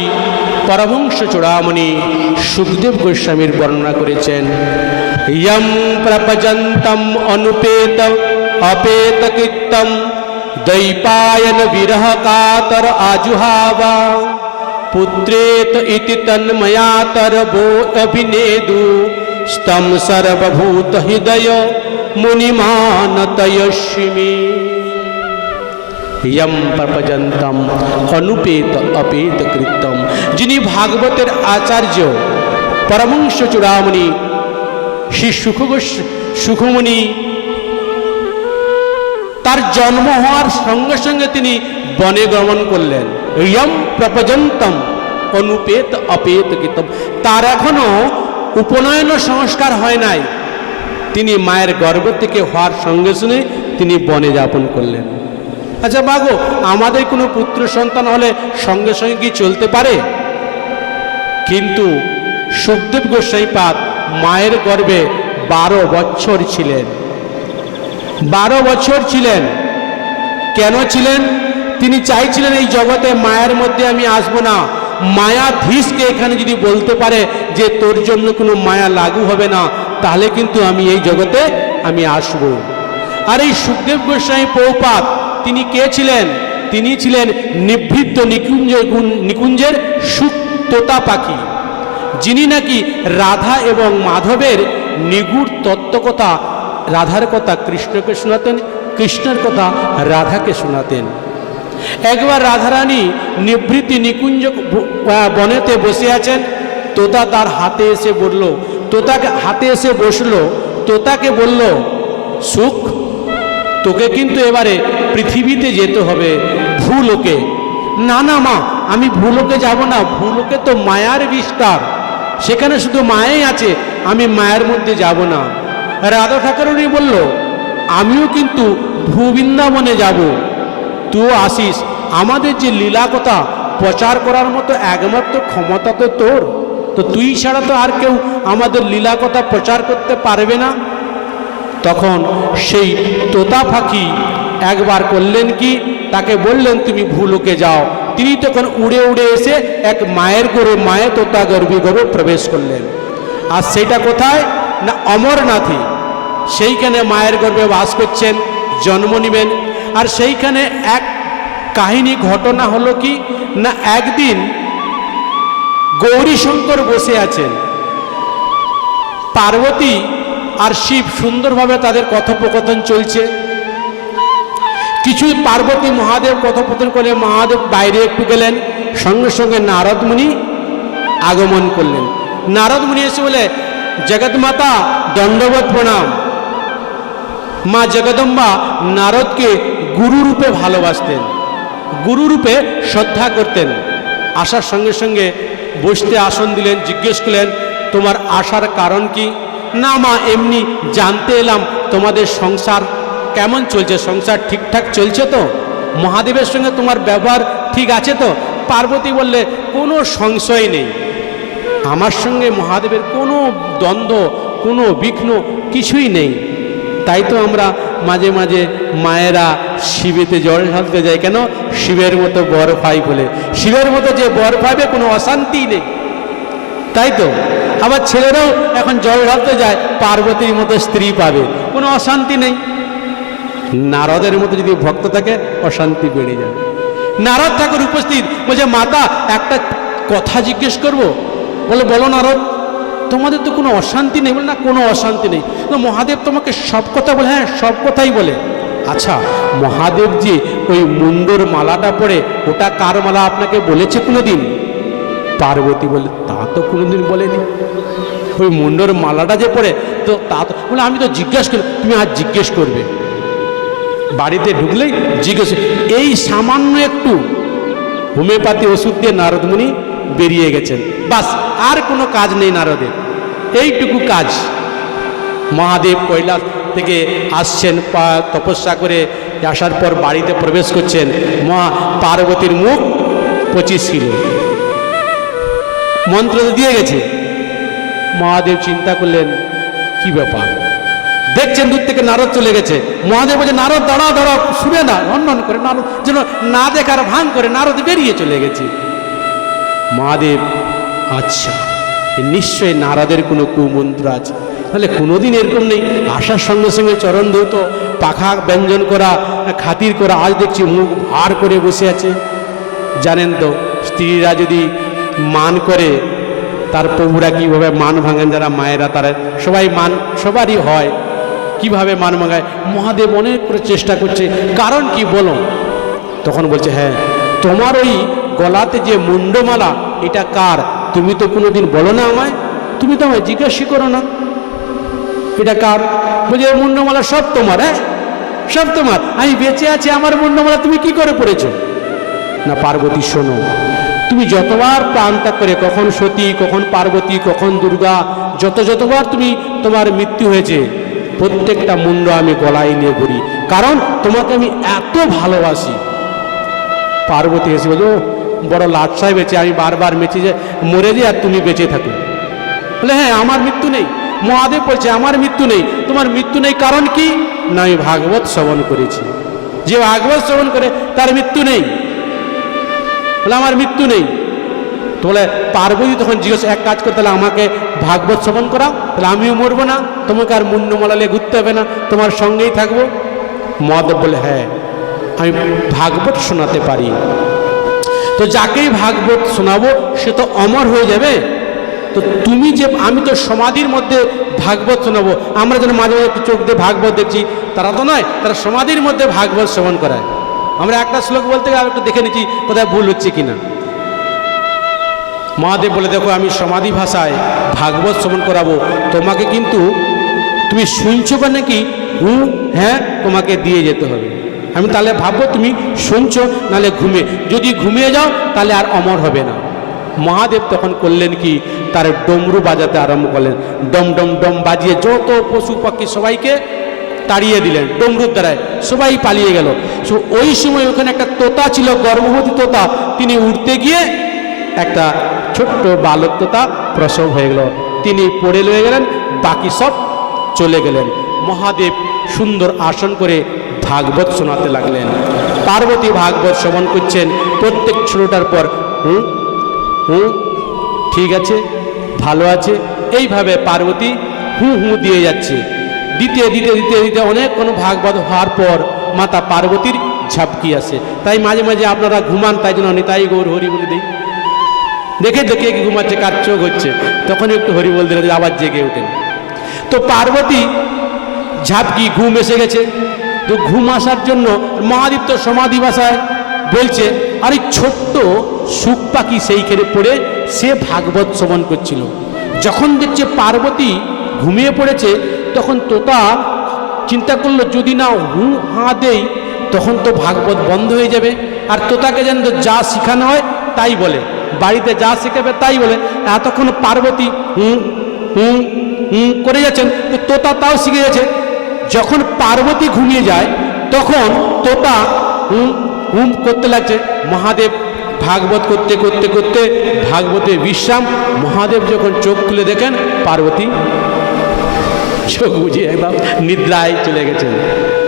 পরমহংস চূড়ামণি সুখদেব গোস্বামীর বর্ণনা করেছেন। ইয়ম প্রপজন্তম অনুপেত অপেত কৃত্যম দৈপায়ন বিরহ কাতর আজুহাবা পুত্রেত ইতি তন্ময়াতর বো অভিনেদু স্তম সর্বভূত হৃদয় মুনিমানতয়স্মি। ইয়ম প্রপজন্তম অনুপেত অপেত কৃত্যম, যিনি ভাগবতের আচার্য পরমহংস চূড়ামণি শ্রী সুখমণি, তার জন্ম হওয়ার সঙ্গে সঙ্গে তিনি বনে গমন করলেন। ইয়ম প্রপজন্তম অনুপেত অপেত কৃত্যম, তার এখনো উপনয়ন সংস্কার হয় নাই, তিনি মায়ের গর্ভ থেকে হওয়ার সঙ্গে সঙ্গে তিনি বনে যাপন করলেন। আচ্ছা বাগো, আমাদের কোনো পুত্র সন্তান হলে সঙ্গে সঙ্গে কি চলতে পারে? কিন্তু সুখদেব গোস্বামী পাদ মায়ের গর্ভে 12 বছর ছিলেন। 12 বছর ছিলেন। কেন ছিলেন? তিনি চাইছিলেন এই জগতে মায়ের মধ্যে আমি আসবো না। মায়াধীশকে এখানে যদি বলতে পারে যে তোর জন্য কোনো মায়া লাগু হবে না, তাহলে কিন্তু আমি এই জগতে আমি আসব। আর এই সুখদেব গোস্বামী প্রভুপাদ তিনি কে ছিলেন? তিনি ছিলেন নিভৃত নিকুঞ্জের সুখ তোতা পাখি, যিনি নাকি রাধা এবং মাধবের নিগুড় তত্ত্বকথা, রাধার কথা কৃষ্ণকে শোনাতেন, কৃষ্ণের কথা রাধাকে শোনাতেন। একবার রাধারানী নিভৃতি নিকুঞ্জ বনেতে বসে আছেন, তোতা তার হাতে এসে বলল, তোতাকে হাতে এসে বসলো, তোতাকে বলল, সুখ তোকে কিন্তু এবারে পৃথিবীতে যেতে হবে, ভূলোকে। না না মা, আমি ভূলোকে যাব না, ভূলোকে তো মায়ার বিস্তার, সেখানে শুধু মায়াই আছে, আমি মায়ের মধ্যে যাব না। রাধা ঠাকুরানী বলল, আমিও কিন্তু ভূবৃন্দাবনে যাব, তুই আসিস। আমাদের যে লীলা কথা প্রচার করার মতো একমাত্র ক্ষমতা তো তোর, তো তুই ছাড়া তো আর কেউ আমাদের লীলা কথা প্রচার করতে পারবে না। তখন সেই তোতা পাখি একবার করলেন কি, তাকে বললেন তুমি ভূলোকে যাও। তিনি তখন উড়ে উড়ে এসে এক মায়ের গর্ভে, মায়ের তোতা গর্ভে প্রবেশ করলেন। আর সেইটা কোথায় না অমরনাথে, সেইখানে মায়ের গর্ভে বাস করছেন, জন্ম নেবেন। আর সেইখানে এক কাহিনী ঘটনা হলো কি না, একদিন গৌরীশঙ্কর বসে আছেন, পার্বতী আর শিব সুন্দরভাবে তাদের কথোপকথন চলছে। কিছু পার্বতী মহাদেব কথোপকথন করে মহাদেব বাইরে একটু গেলেন, সঙ্গে সঙ্গে নারদ মুনি আগমন করলেন। নারদ মুনি এসে বলে, জগৎমাতা দণ্ডবত প্রণাম। মা জগদম্বা নারদকে গুরুরূপে ভালোবাসতেন, গুরুরূপে শ্রদ্ধা করতেন। আসার সঙ্গে সঙ্গে বসতে আসন দিলেন, জিজ্ঞেস করলেন তোমার আসার কারণ কি? না মা, এমনি জানতে এলাম তোমাদের সংসার কেমন চলছে, সংসার ঠিকঠাক চলছে তো, মহাদেবের সঙ্গে তোমার ব্যবহার ঠিক আছে তো? পার্বতী বললে, কোনো সংশয় নেই, আমার সঙ্গে মহাদেবের কোনো দ্বন্দ্ব, কোনো বিঘ্ন কিছুই নেই। তাই তো আমরা মাঝে মাঝে মায়েরা শিবেতে জল ঢালতে যায়, কেন? শিবের মতো বর পাই বলে। শিবের মতো যে বর পাবে কোনো অশান্তি নেই, তাই তো? আবার ছেলেরাও এখন জল ঢালতে যায়, পার্বতীর মতো স্ত্রী পাবে, কোনো অশান্তি নেই। নারদের মতো যদি ভক্ত থাকে, অশান্তি বেড়ে যাবে। নারদ ঠাকুর উপস্থিত, বলছে মাতা একটা কথা জিজ্ঞেস করব। বলে বলো নারদ, তোমাদের তো কোনো অশান্তি নেই? বলে না, কোনো অশান্তি নেই। মহাদেব তোমাকে সব কথা বলে? হ্যাঁ, সব কথাই বলে। আচ্ছা, মহাদেব যে ওই মুন্ডর মালাটা পরে, ওটা কার মালা আপনাকে বলেছে কোনোদিন? পার্বতী বলে, তা তো কোনোদিন বলেনি। ওই মুন্ডর মালাটা যে পরে, তো তা তো বলে, আমি তো জিজ্ঞেস করি, তুমি আজ জিজ্ঞেস করবে। বাড়িতে ঢুকলেই জিজ্ঞেস, এই সামান্য একটু হোমিওপ্যাথি ওষুধ দিয়ে নারদমুনি বেরিয়ে গেছেন, বাস আর কোনো কাজ নেই নারদের, এইটুকু কাজ। মহাদেব কৈলাস থেকে আসছেন, তপস্যা করে আসার পর বাড়িতে প্রবেশ করছেন, মা পার্বতীর মুখ 25 কিলো, মন্ত্র দিয়ে গেছে। মহাদেব চিন্তা করলেন কি ব্যাপার, দেখছেন দূর থেকে নারদ চলে গেছে। মহাদেব বলছে, নারদ দাঁড়াও দাঁড়াও, শুনে না, হনন করে নারদ যেন না দেখার ভান করে নারদ বেরিয়ে চলে গেছে। মহাদেব, আচ্ছা নিশ্চয়ই নারদের কোনো কুমন্ত্র আছে, তাহলে কোনোদিন এরকম নেই, আসার সঙ্গে সঙ্গে চরণ ধৌত, পাখা ব্যঞ্জন করা, খাতির করা, আজ দেখছি মুখ ভার করে বসে আছে। জানেন তো স্ত্রীরা যদি মান করে তার প্রভুরা কীভাবে মান ভাঙেন, যারা মায়েরা তারা সবাই মান সবারই হয়, কিভাবে মান ভাঙায়। মহাদেব অনেক করে চেষ্টা করছে, কারণ কি বলো? তখন বলছে, হ্যাঁ তোমার ওই গলাতে যে মুন্ডমালা এটা কার? তুমি তো কোনোদিন বলো না আমায়, তুমি তো আমায় জিজ্ঞাসা করো না এটা কার। বলছে, মুন্ডমালা সব তোমার, হ্যাঁ সব তোমার, আমি বেঁচে আছি, আমার মুন্ডমালা তুমি কি করে পড়েছো? না পার্বতী শোনো, তুমি যতবার প্রাণ ত্যাগ করে, কখন সতী, কখন পার্বতী, কখন দুর্গা, যতবার তুমি তোমার মৃত্যু হয়েছে, প্রত্যেকটা মুন্ড আমি গলায় নিয়ে ঘুরি, কারণ তোমাকে আমি এত ভালোবাসি। পার্বতী এসে বলছো, বড় লাটসায় বেঁচে, আমি বারবার মেচে যে মরে যাই আর তুমি বেঁচে থাকো। বলে, হ্যাঁ আমার মৃত্যু নেই। মহাদেব বলছে, আমার মৃত্যু নেই। তোমার মৃত্যু নেই কারণ কি? না আমি ভাগবত শ্রবণ করেছি, যে ভাগবত শ্রবণ করে তার মৃত্যু নেই। বলে, আমার মৃত্যু নেই। তো বলে পার্বতী তখন জিজ্ঞেস, এক কাজ করতে, তাহলে আমাকে ভাগবত শ্রবণ করাও, তাহলে আমিও মরবো না, তোমাকে আর মুন্ডমালা নিয়ে ঘুরতে হবে না, তোমার সঙ্গেই থাকবো। মহাদেব বলে, হ্যাঁ আমি ভাগবত শোনাতে পারি। তো যাকেই ভাগবত শোনাবো সে তো অমর হয়ে যাবে। তো তুমি যে, আমি তো সমাধির মধ্যে ভাগবত শোনাবো, আমরা যেন মাঝে মাঝে একটু চোখ দিয়ে ভাগবত দেখছি, তারা তো নয়, তারা সমাধির মধ্যে ভাগবত শ্রবণ করায়। আমরা একটা শ্লোক বলতে গেলে একটু দেখে নিচ্ছি কোথায় ভুল হচ্ছে কিনা। মহাদেব বলে, দেখো আমি সমাধি ভাষায় ভাগবত শ্রবণ করাবো, তোমাকে কিন্তু তুমি শুনছো বা নাকি হ্যাঁ তোমাকে দিয়ে যেতে হবে। আমি তাহলে ভাববো তুমি শুনছো, নাহলে যদি ঘুমিয়ে যাও তাহলে আর অমর হবে না। মহাদেব তখন করলেন কি, তার ডমরু বাজাতে আরম্ভ করলেন, ডম ডম ডম বাজিয়ে যত পশু পাখি সবাইকে তাড়িয়ে দিলেন ডমরুর দ্বারায়, সবাই পালিয়ে গেল। ওই সময় ওখানে একটা তোতা ছিল, গর্ভবতী তোতা, তিনি উঠতে গিয়ে একটা ছোট্ট বালক তোতা প্রসব হয়ে গেল, তিনি পড়ে লয়ে গেলেন, বাকি সব চলে গেলেন। মহাদেব সুন্দর আসন করে ভাগবত শোনাতে লাগলেন। পার্বতী ভাগবত শ্রবণ করছেন, প্রত্যেক ছোটটার পর ঠিক আছে, ভালো আছে, এইভাবে পার্বতী দিয়ে যাচ্ছে। দিতে দিতে দিতে দিতে অনেকক্ষণ ভাগবত হওয়ার পর মাতা পার্বতীর ঝাপকি আসে। তাই মাঝে মাঝে আপনারা ঘুমান, তাই জন্য নিতাই গৌর হরি বলে দিই, দেখে দেখে কি ঘুমাচ্ছে, কার চোখ হচ্ছে, তখন একটু হরি বল দিলে আবার জেগে ওঠেন। তো পার্বতী ঝাপকি, ঘুম এসে গেছে। তো ঘুম আসার জন্য মহাদেব তো সমাধি ভাষায় বলছে, আর এই ছোট্ট সুখ পাখি সেইখানে পড়ে সে ভাগবত শ্রবণ করছিল। যখন দেখছে পার্বতী ঘুমিয়ে পড়েছে, তখন তোতা চিন্তা করলো, যদি না হা দেই তখন তো ভাগবত বন্ধ হয়ে যাবে। আর তোতাকে যেন যা শেখানো হয় তাই বলে, বাড়িতে যা শেখাবে তাই বলে। এতক্ষণ পার্বতী করে যাচ্ছেন, তো তোতা তাও শিখে গেছে। যখন পার্বতী ঘুমিয়ে যায় তখন তোতা করতে লাগছে। মহাদেব ভাগবত করতে করতে করতে ভাগবতে বিশ্রাম। মহাদেব যখন চোখ খুলে দেখেন পার্বতী চোখ বুঝিয়ে একদম নিদ্রায় চলে গেছেন।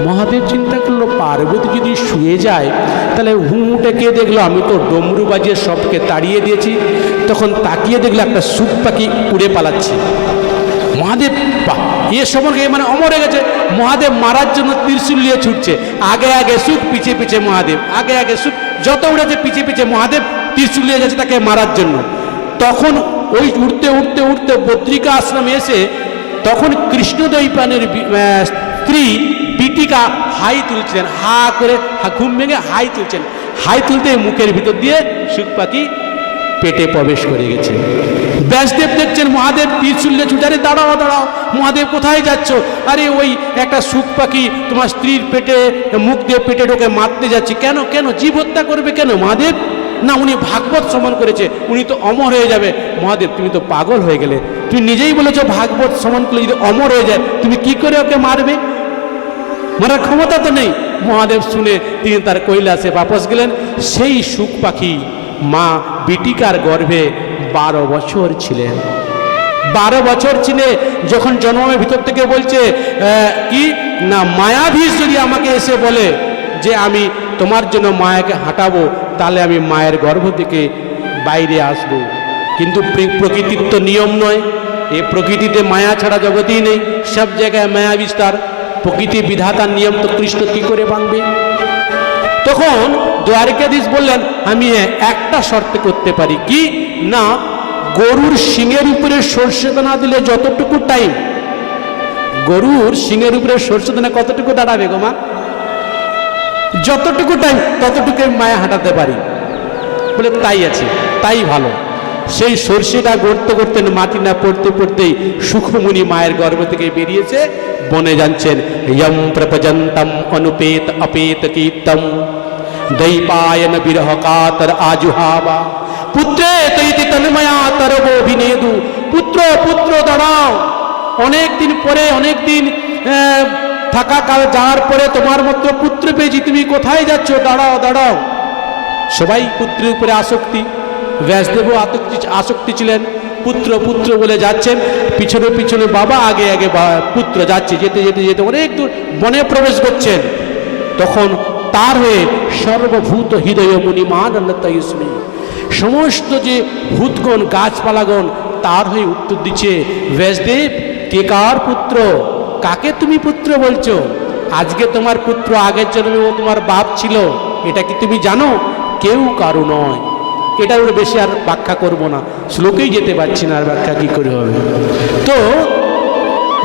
মহাদেব চিন্তা করলো, পার্বতী যদি শুয়ে যায় তাহলে হুঁটে কে দেখলো, আমি তো ডমরু বাজিয়ে সবকে তাড়িয়ে দিয়েছি। তখন তাকিয়ে দেখলো একটা সুখ পাখি উড়ে পালাচ্ছে। মহাদেব এ সম্পর্কে মানে অমর হয়ে গেছে। মহাদেব মারার জন্য ত্রিশূল নিয়ে ছুটছে, আগে আগে সুখ, পিছে পিছে মহাদেব, আগে আগে সুখ, যত উড়েছে পিছে পিছে মহাদেব ত্রিশূল নিয়ে যাচ্ছে তাকে মারার জন্য। তখন ওই উঠতে উঠতে উঠতে বদ্রিকা আশ্রমে এসে তখন কৃষ্ণদ্বৈপায়নের স্ত্রী বিটিকা হাই তুলছিলেন, ঘুম ভেঙে হাই তুলছেন। হাই তুলতে মুখের ভিতর দিয়ে সুখ পাখি পেটে প্রবেশ করে গেছে। ব্যাসদেব দেখছেন মহাদেব ত্রিশূল্যে ছুটারে, দাঁড়াও দাঁড়াও, মহাদেব কোথায় যাচ্ছ? আরে ওই একটা সুখ পাখি তোমার স্ত্রীর পেটে মুখ দিয়ে পেটে ঢোকে মারতে যাচ্ছে। কেন কেন জীব হত্যা করবে কেন মহাদেব? না, উনি ভাগবত শ্রবণ করেছে, উনি তো অমর হয়ে যাবে। মহাদেব তুমি তো পাগল হয়ে গেলে, তুমি নিজেই বলেছো ভাগবত শ্রবণ করলে যদি অমর হয়ে যায় তুমি কি করে ওকে মারবে? মারার ক্ষমতা তো নেই। মহাদেব শুনে তিনি তার কৈলাসে বাপস গেলেন। সেই সুখ পাখি মা বিটিকার গর্ভে 12 বছর ছিলেন। 12 বছর ছিলে যখন জন্মের ভিতর থেকে বলছে কি না, মায়াধীশ যদি আমাকে এসে বলে যে আমি তোমার জন্য মায়াকে হাঁটাবো, তাহলে আমি মায়ের গর্ভ থেকে বাইরে আসব। কিন্তু প্রকৃতির তো নিয়ম নয়, এই প্রকৃতিতে মায়া ছাড়া জগতেই নেই, সব জায়গায় মায়া বিস্তার। প্রকৃতি বিধাতার নিয়ম তো কৃষ্ণ কি করে ভাঙবে? তখন দ্বারকাধীশ বললেন আমি একটা শর্তে করতে পারি। কি না, গরুর শিঙের উপরে সর্ষে দানা দিলে যতটুকু টাইম, গরুর শিঙের উপরে সর্ষে দানা কতটুকু দাঁড়াবে গো মা? যতটুকু টাইম ততটুকু মায়া হাঁটাতে পারি। বলে তাই আছে, তাই ভালো। সেই সর্ষেটা গড়তে গড়তে মাটি না পড়তে পড়তেই সুখমুনি মায়ের গর্ভ থেকে বেরিয়েছে, বনে যাচ্ছেন। ইয়ম প্রপজন্তম অনুপেত অপেত কীর্তম দৈপায়ন বিরহ কাতর আজুহাবা পুত্রে তৈতি তন্ময়া তরব অভিনেদু। পুত্র পুত্র দাঁড়াও, অনেক দিন পরে, অনেক দিন থাকা কাল যাওয়ার পরে তোমার মতো পুত্র পেয়েছি, তুমি কোথায় যাচ্ছ? দাঁড়াও দাঁড়াও। সবাই পুত্রের উপরে আসক্তি, ব্যাসদেবও আসক্তি ছিলেন। পুত্র পুত্র বলে যাচ্ছেন, পিছনে পিছনে বাবা, আগে আগে পুত্র যাচ্ছে। যেতে যেতে যেতে অনেক দূর বনে প্রবেশ করছেন। তখন তার হয়ে সর্বভূত হৃদয় মুনিমান অন্যতয়স্মি, সমস্ত যে ভূতগণ গাছপালাগণ তার হয়ে উত্তর দিচ্ছে, ব্যাসদেব কে কার পুত্র? কাকে তুমি পুত্র বলছো? আজকে তোমার পুত্র, আগের জন্মে ও তোমার বাপ ছিল, এটা কি তুমি জানো? কেউ কারো নয়। এটার উপরে বেশি আর ব্যাখ্যা করব না, শ্লোকেই যেতে পারছি না, আর ব্যাখ্যা কি করে হবে? তো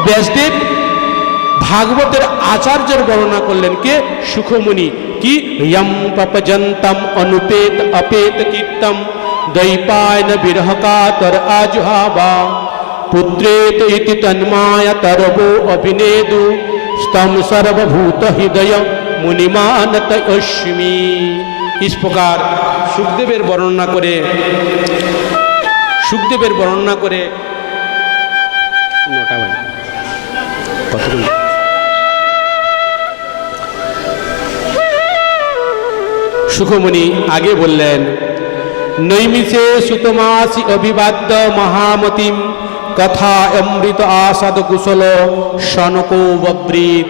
ব্যাসদেব ভাগবতের আচার্যের বর্ণনা করলেন কে? সুখমুনি। কি ইয়ম পপজন্তম অনুপেত অপেত কীর্তম দৈপায়ন বিরহ কাতর আজুহাবা পুত্রেত ইতি তন্মায়া তরবো অভিনেদু স্তম সর্বভূত হৃদয় মুনিমানত অস্মি। इस प्रकार सुखदेवेर वर्णना करे सुखमुनि आगे बोलें नैमिषे सुतमासी अभिवाद्य महामतिम कथा अमृत आसाद कुशल शनको बब्रीत।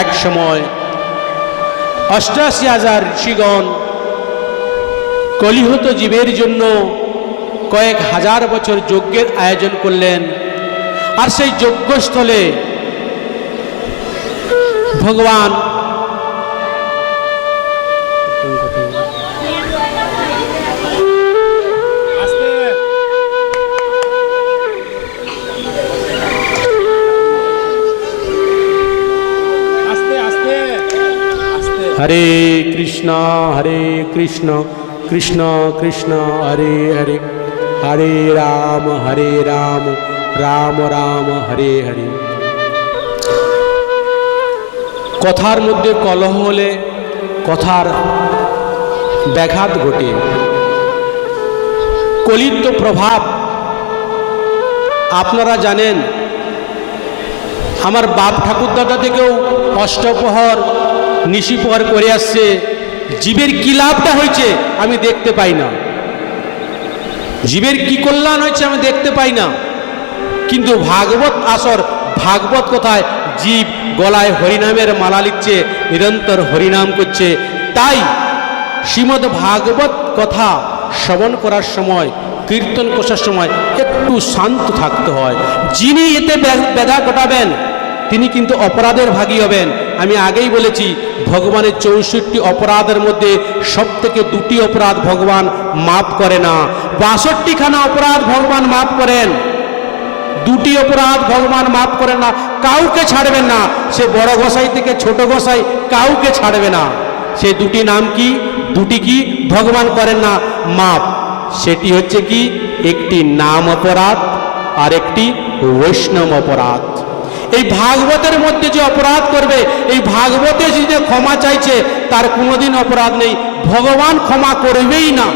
एक समय 88,000 ऋषिगण कलिहत जीवेर जन्य कयेक हजार बछर यज्ञेर आयोजन करलेन। और सेई यज्ञस्थले भगवान हरे कृष्णा कृष्ण कृष्ण हरे हरे, हरे राम राम राम हरे हरे। कथार मध्य कलह होले कथार व्याघात घटे। कलिर तो प्रभाव आपनारा जानेन। आमार बाप ठाकुर दादा থেকেও অষ্টপ্রহর নিশিপ্রহর করে আসছে। জীবের কি লাভটা হয়েছে আমি দেখতে পাই না, জীবের কি কল্যাণ হয়েছে আমি দেখতে পাই না। কিন্তু ভাগবত আসর, ভাগবত কথায় জীব গলায় হরিনামের মালা লিখছে, নিরন্তর হরিনাম করছে। তাই শ্রীমদ্ ভাগবত কথা শ্রবণ করার সময়, কীর্তন করার সময় একটু শান্ত থাকতে হয়। যিনি এতে ব্যাধা ঘটাবেন তিনি কিন্তু অপরাধের ভাগী হবেন। আমি আগেই বলেছি ভগবানের 64 অপরাধের মধ্যে সবথেকে 2টি অপরাধ ভগবান মাফ করে না। 62খানা অপরাধ ভগবান মাফ করেন, 2টি অপরাধ ভগবান মাফ করেন না। কাউকে ছাড়বেন না, সে বড় গোসাই থেকে ছোট গোসাই কাউকে ছাড়বে না। সে 2টি নাম কি? 2টি কি ভগবান করেন না মাফ? সেটি হচ্ছে কি, একটি নাম অপরাধ আর একটি বৈষ্ণব অপরাধ। এই ভাগবতের মধ্যে যে অপরাধ করবে, এই ভাগবতে যে ক্ষমা চাইছে তার কোনোদিন অপরাধ নেই, ভগবান ক্ষমা করবেই না।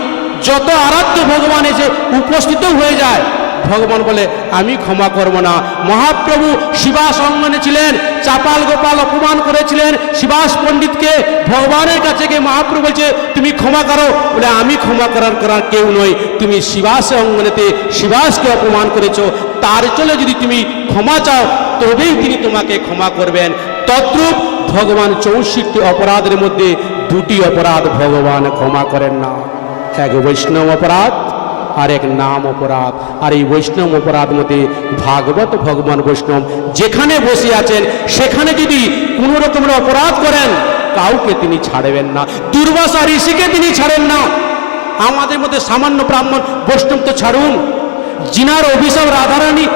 যত আরাধ্য ভগবান এসে উপস্থিত হয়ে যায়, ভগবান বলে আমি ক্ষমা করব না। মহাপ্রভু শিবাস অঙ্গনে ছিলেন, চাপাল গোপাল অপমান করেছিলেন শিবাস পণ্ডিতকে, ভগবানের কাছে গিয়ে মহাপ্রভু বলছে তুমি ক্ষমা করো, বলে আমি ক্ষমা করার কেউ নই, তুমি শিবাস অঙ্গনেতে শিবাসকে অপমান করেছো, তার চলে যদি তুমি ক্ষমা চাও তবেই তিনি তোমাকে ক্ষমা করবেন। তদ্রূপ ভগবান 64 অপরাধের মধ্যে 2টি অপরাধ ভগবান ক্ষমা করেন না, এক বৈষ্ণব অপরাধ আর এক নাম অপরাধ। আর এই বৈষ্ণব অপরাধ মধ্যে ভাগবত ভগবান বৈষ্ণব যেখানে বসে আছেন সেখানে যদি কোনো রকমের অপরাধ করেন কাউকে তিনি ছাড়বেন না, দুর্বাসা ঋষিকে তিনি ছাড়েন না। আমাদের মধ্যে সামান্য ব্রাহ্মণ বৈষ্ণব তো ছাড়ুন, জিনার অভিশাপ রাধারানী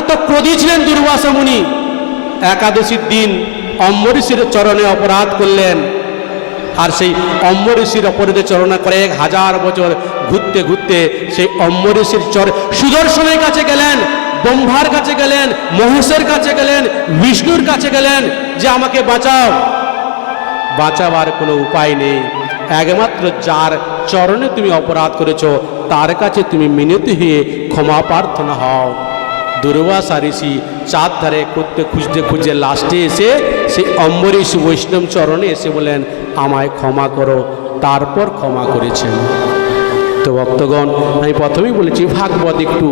এত ক্রোধী ছিলেন দুর্বাসা মুনি, একাদশীর দিন অম্বরীশের চরণে অপরাধ করলেন। আর সেই অম্বরীশের অপরাধে চরণা করে 1000 বছর ঘুরতে ঘুরতে সেই অম্বরীশের সুদর্শনের কাছে গেলেন, ব্রহ্মার কাছে গেলেন, মহেশের কাছে গেলেন, বিষ্ণুর কাছে গেলেন যে আমাকে বাঁচাও। বাঁচাবার কোনো উপায় নেই, একমাত্র যার চরণে তুমি অপরাধ করেছো তার কাছে তুমি মিনতি হয়ে ক্ষমা প্রার্থনা হও। দুর্বাসা ঋষি চার ধারে করতে খুঁজতে খুঁজে লাস্টে এসে সেই অম্বরীশ বৈষ্ণব চরণে এসে বলেন আমায় ক্ষমা করো, তারপর ক্ষমা করেছেন। তো ভক্তগণ, আমি প্রথমেই বলেছি ভাগবত একটু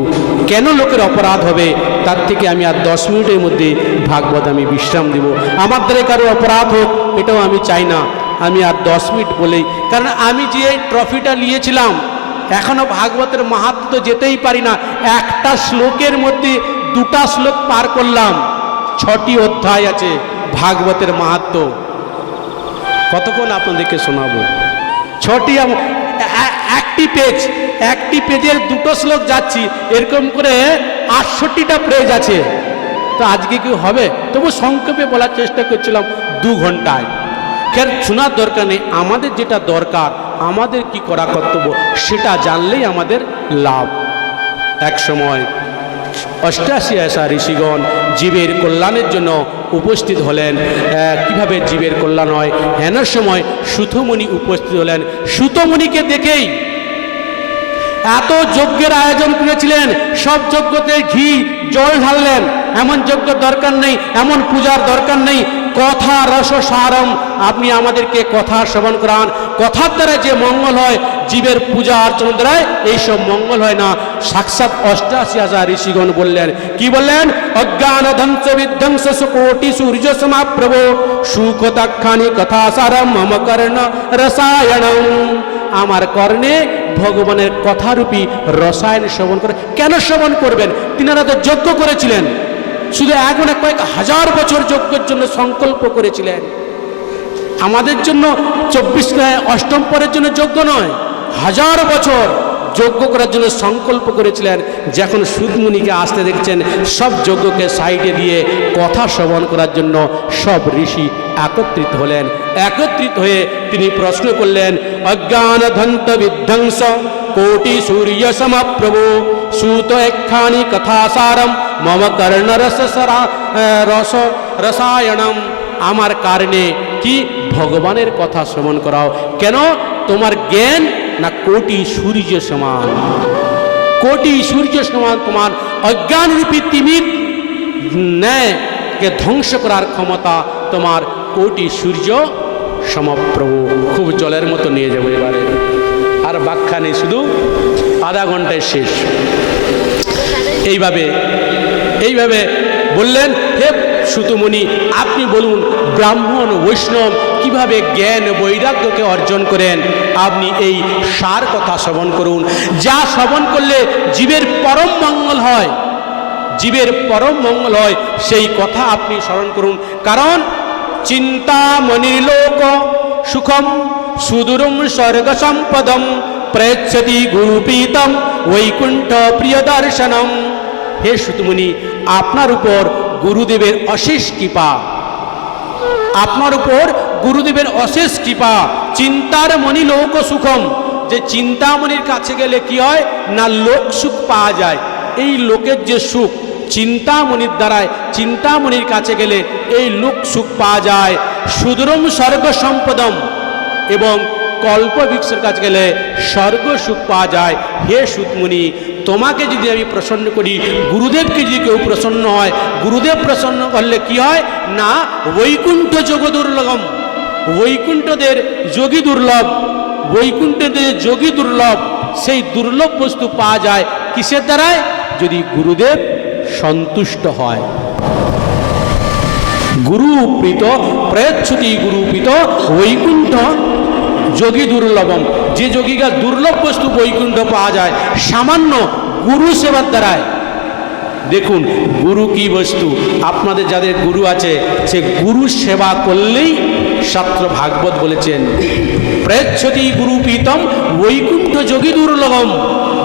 কেন লোকের অপরাধ হবে, তার থেকে আমি আর 10 মিনিটের মধ্যে ভাগবত আমি বিশ্রাম দিব। আমার দ্বারা কারো অপরাধ হোক এটাও আমি চাই না, আমি আর 10 মিনিট বলেই, কারণ আমি যে ট্রফিটা নিয়েছিলাম এখনো ভাগবতের মাহাত্ম্য তো যেতেই পারি না। একটা শ্লোকের মধ্যে 2টা শ্লোক পার করলাম, 6টি অধ্যায় আছে ভাগবতের মাহাত্ম্য, কতক্ষণ আপনাদেরকে শোনাবো। 6টি একটি পেজের 2টো শ্লোক যাচ্ছি, এরকম করে 68টা পেজ আছে। তো আজকে কি হবে, তবু সংক্ষেপে বলার চেষ্টা করছিলাম 2 ঘন্টায়। কেন শোনার দরকার নেই, আমাদের যেটা দরকার, আমাদের কি করা কর্তব্য সেটা জানলেই আমাদের লাভ। এক সময় 88 ঋষিগণ জীবের কল্যাণের জন্য উপস্থিত হলেন। কিভাবে জীবের কল্যাণ হয়, হেন সময় সুতমুনি উপস্থিত হলেন। সুতমুনিকে দেখেই এত যজ্ঞের আয়োজন করেছিলেন, সব যজ্ঞতে ঘি জল ঢাললেন, এমন যজ্ঞ দরকার নেই, এমন পূজার দরকার নেই। কথা রস সারম, আপনি আমাদেরকে কথা শ্রবণ করান, কথার দ্বারা যে মঙ্গল হয়, জীবের পূজা অর্চনা দ্বারা এইসব মঙ্গল হয় না। সাক্ষাৎ 88,000 ঋষিগণ বললেন, কি বললেন? অজ্ঞান ধ্বংস বিধ্বংস কোটি সূর্য সমাপ্রভ সুখতাখ্যানি কথা সারম মম কর্ণ রসায়নম। আমার কর্ণে ভগবানের কথারূপী রসায়ন শ্রবণ করে। কেন শ্রবণ করবেন? তিনারা তো যজ্ঞ করেছিলেন, শুধু এখন কয়েক হাজার বছর যজ্ঞের জন্য সংকল্প করেছিলেন। আমাদের জন্য 24 অষ্টম পরের জন্য যজ্ঞ নয়, 1000 বছর যজ্ঞ করার জন্য সংকল্প করেছিলেন। যখন সুতমুনিকে আসতে দেখছেন, সব যজ্ঞকে সাইডে দিয়ে কথা শ্রবণ করার জন্য সব ঋষি একত্রিত হলেন। একত্রিত হয়ে তিনি প্রশ্ন করলেন, অজ্ঞান ধ্বন্ত বিধ্বংস কোটি সূর্য সমপ্রভ সুত এক্ষানি কথাসারম মম কর্ণ রসায়নম। আমার কারণে কি ভগবানের কথা শ্রবণ করাও। কেন? তোমার জ্ঞান না কোটি সূর্য সমান, কোটি সূর্য সমান তোমার অজ্ঞান রূপী তিমির ন্যায়কে ধ্বংস করার ক্ষমতা তোমার কোটি সূর্য সমপ্রভু। খুব জলের মতো নিয়ে যাবো এবারে, আর ব্যাখ্যা নেই, শুধু আধা ঘন্টায় শেষ। এইভাবে বললেন, হে সুতমুনি, আপনি বলুন ব্রাহ্মণ বৈষ্ণব কিভাবে জ্ঞান বৈরাগ্যকে অর্জন করেন। আপনি এই সার কথা শ্রবণ করুন, যা শ্রবণ করলে জীবের পরম মঙ্গল হয়, জীবের পরম মঙ্গল হয়, সেই কথা আপনি স্মরণ করুন। কারণ চিন্তামণির লোক সুখম সুদূরম স্বর্গ সম্পদম প্রেচ্ছতি গুরুপীতম বৈকুণ্ঠ প্রিয় দর্শনম। হে সুতমুনি, আপনার উপর গুরুদেবের অশেষ কৃপা, আপনার উপর গুরুদেবের অশেষ কৃপা। চিন্তার মণি লোক সুখম, যে চিন্তামণির কাছে গেলে কি হয় না লোক সুখ পাওয়া যায়। এই লোকের যে সুখ চিন্তামণির দ্বারায়, চিন্তামণির কাছে গেলে এই লোক সুখ পাওয়া যায়। সুদূরম স্বর্গ সম্পদম, এবং কল্পবৃক্ষের কাছে গেলে স্বর্গ সুখ পাওয়া যায়। হে সুতমুনি, তোমাকে যদি আমি প্রসন্ন করি, গুরুদেবকে যদি কেউ প্রসন্ন হয়, গুরুদেব প্রসন্ন করলে কি হয় না বৈকুণ্ঠ যোগ দুর্লভম, বৈকুণ্ঠদের যোগী দুর্লভ, বৈকুণ্ঠদের যোগী দুর্লভ, সেই দুর্লভ বস্তু পাওয়া যায় কিসের দ্বারায়? যদি গুরুদেব সন্তুষ্ট হয়। গুরুপ্রীত প্রয়চ্ছতি গুরুপ্রীত বৈকুণ্ঠ যোগী দুর্লভম, যে যোগীরা দুর্লভ বস্তু বৈকুণ্ঠ পাওয়া যায় সামান্য গুরু সেবার দ্বারায়। দেখুন গুরু কি বস্তু, আপনাদের যাদের গুরু আছে সে গুরু সেবা করলেই শাস্ত্র ভাগবত বলেছেন প্রয়চ্ছতি গুরুপ্রীতম বৈকুণ্ঠ যোগী দুর্লভম,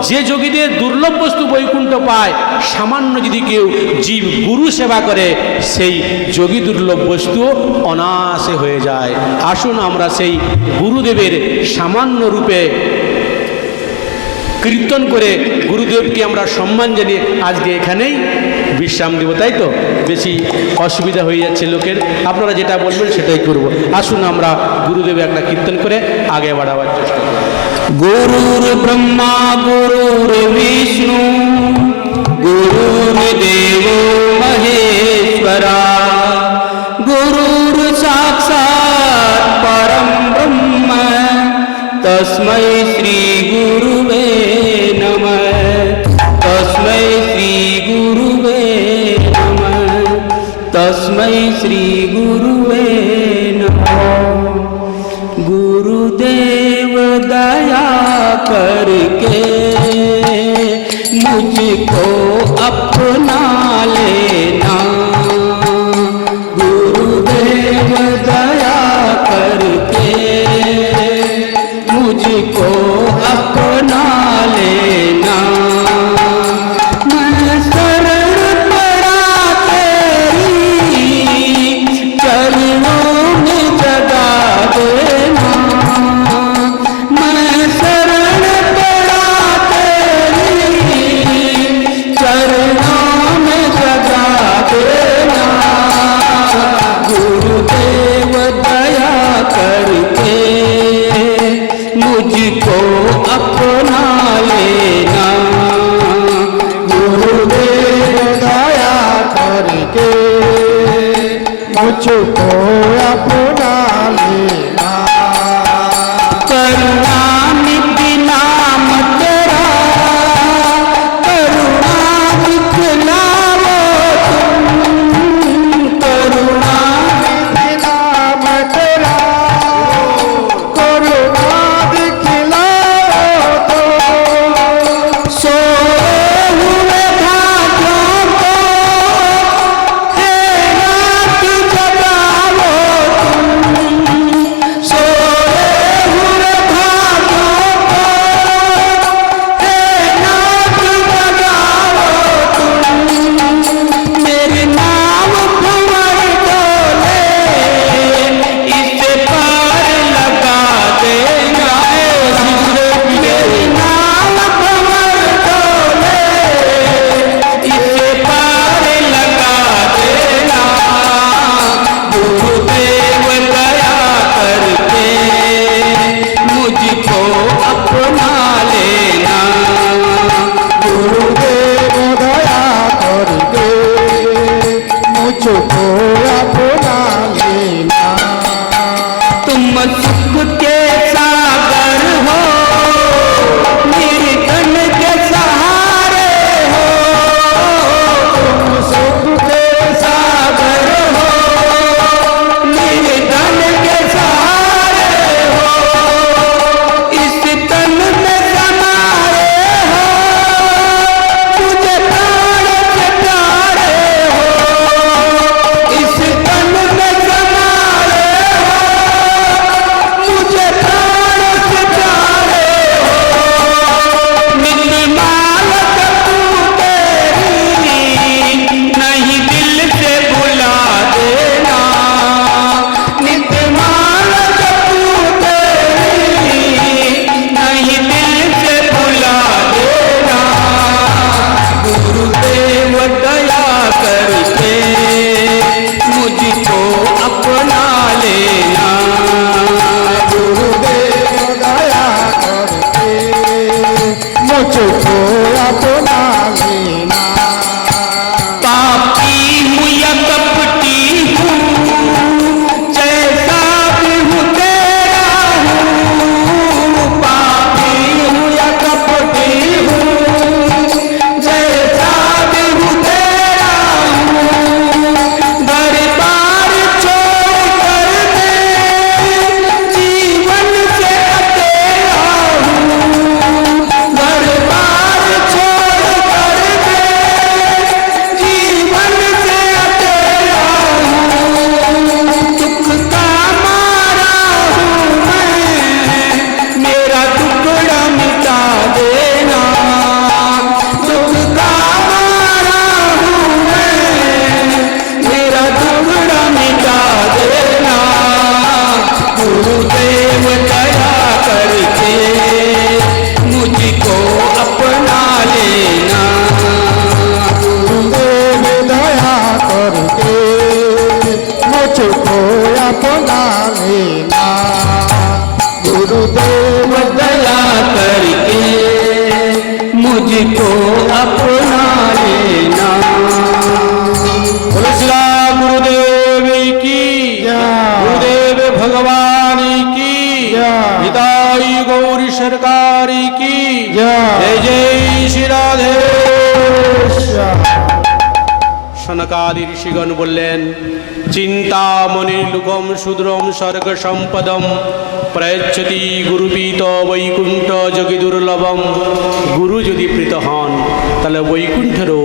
যে যোগীদের দুর্লভ বস্তু বৈকুণ্ঠ পায় সামান্য যদি কেউ জীব গুরু সেবা করে সেই যোগী দুর্লভ বস্তু অনায়াসে হয়ে যায়। আসুন আমরা সেই গুরুদেবের সামান্য রূপে কীর্তন করে গুরুদেবকে আমরা সম্মান জানিয়ে আজকে এখানেই বিশ্রাম দেব, তাই তো? বেশি অসুবিধা হয়ে যাচ্ছে লোকের, আপনারা যেটা বলবেন সেটাই করব। আসুন আমরা গুরুদেবের একটা কীর্তন করে আগে বাড়াবার চেষ্টা করি। गुरुर् ब्रह्मा गुरुर्विष्णु गुरुर्देवो महेश्वरा गुरुर्साक्षात् परं ब्रह्म तस्मै श्री गुरुवे नमः तस्मै श्री गुरुवे नमः तस्मै श्री गुरुवे नमः। गुरुदेव दया करके मुझको अपना लेना, गुरुदेव दया करके मुझको अपना लेना। मैं शरण पड़ा तेरी चरणों में जगा देना, मैं शरण पड़ा तेरी चरणों में जगा देना। गुरुदेव दया करके मुझको अपना लेना, गुरुदेव दया करके मुझको अपना लेना। करुणानिधि नाम तेरा करुणा दिखलाओ तुम, करुणा नाम तेरा करुणा दिखलाओ तो, सोए हुए भाग्यों को हे रात जगाओ तुम, अपना लेना गुरुदेव दया करके मुझको अपना लेना। बोलो श्री राम गुरुदेव की जय। गुरुदेव भगवान की जय। हिताई गौरी सरकार की जय जय श्री राधे। সনকাদি ঋষিগণ বললেন, চিন্তামণির লুকম সুদ্রম স্বর্গ সম্পদম প্রয়চ্ছতি গুরুপীত বৈকুণ্ঠ যোগী দুর্লভম। গুরু যদি প্রীত হন তাহলে বৈকুণ্ঠেরও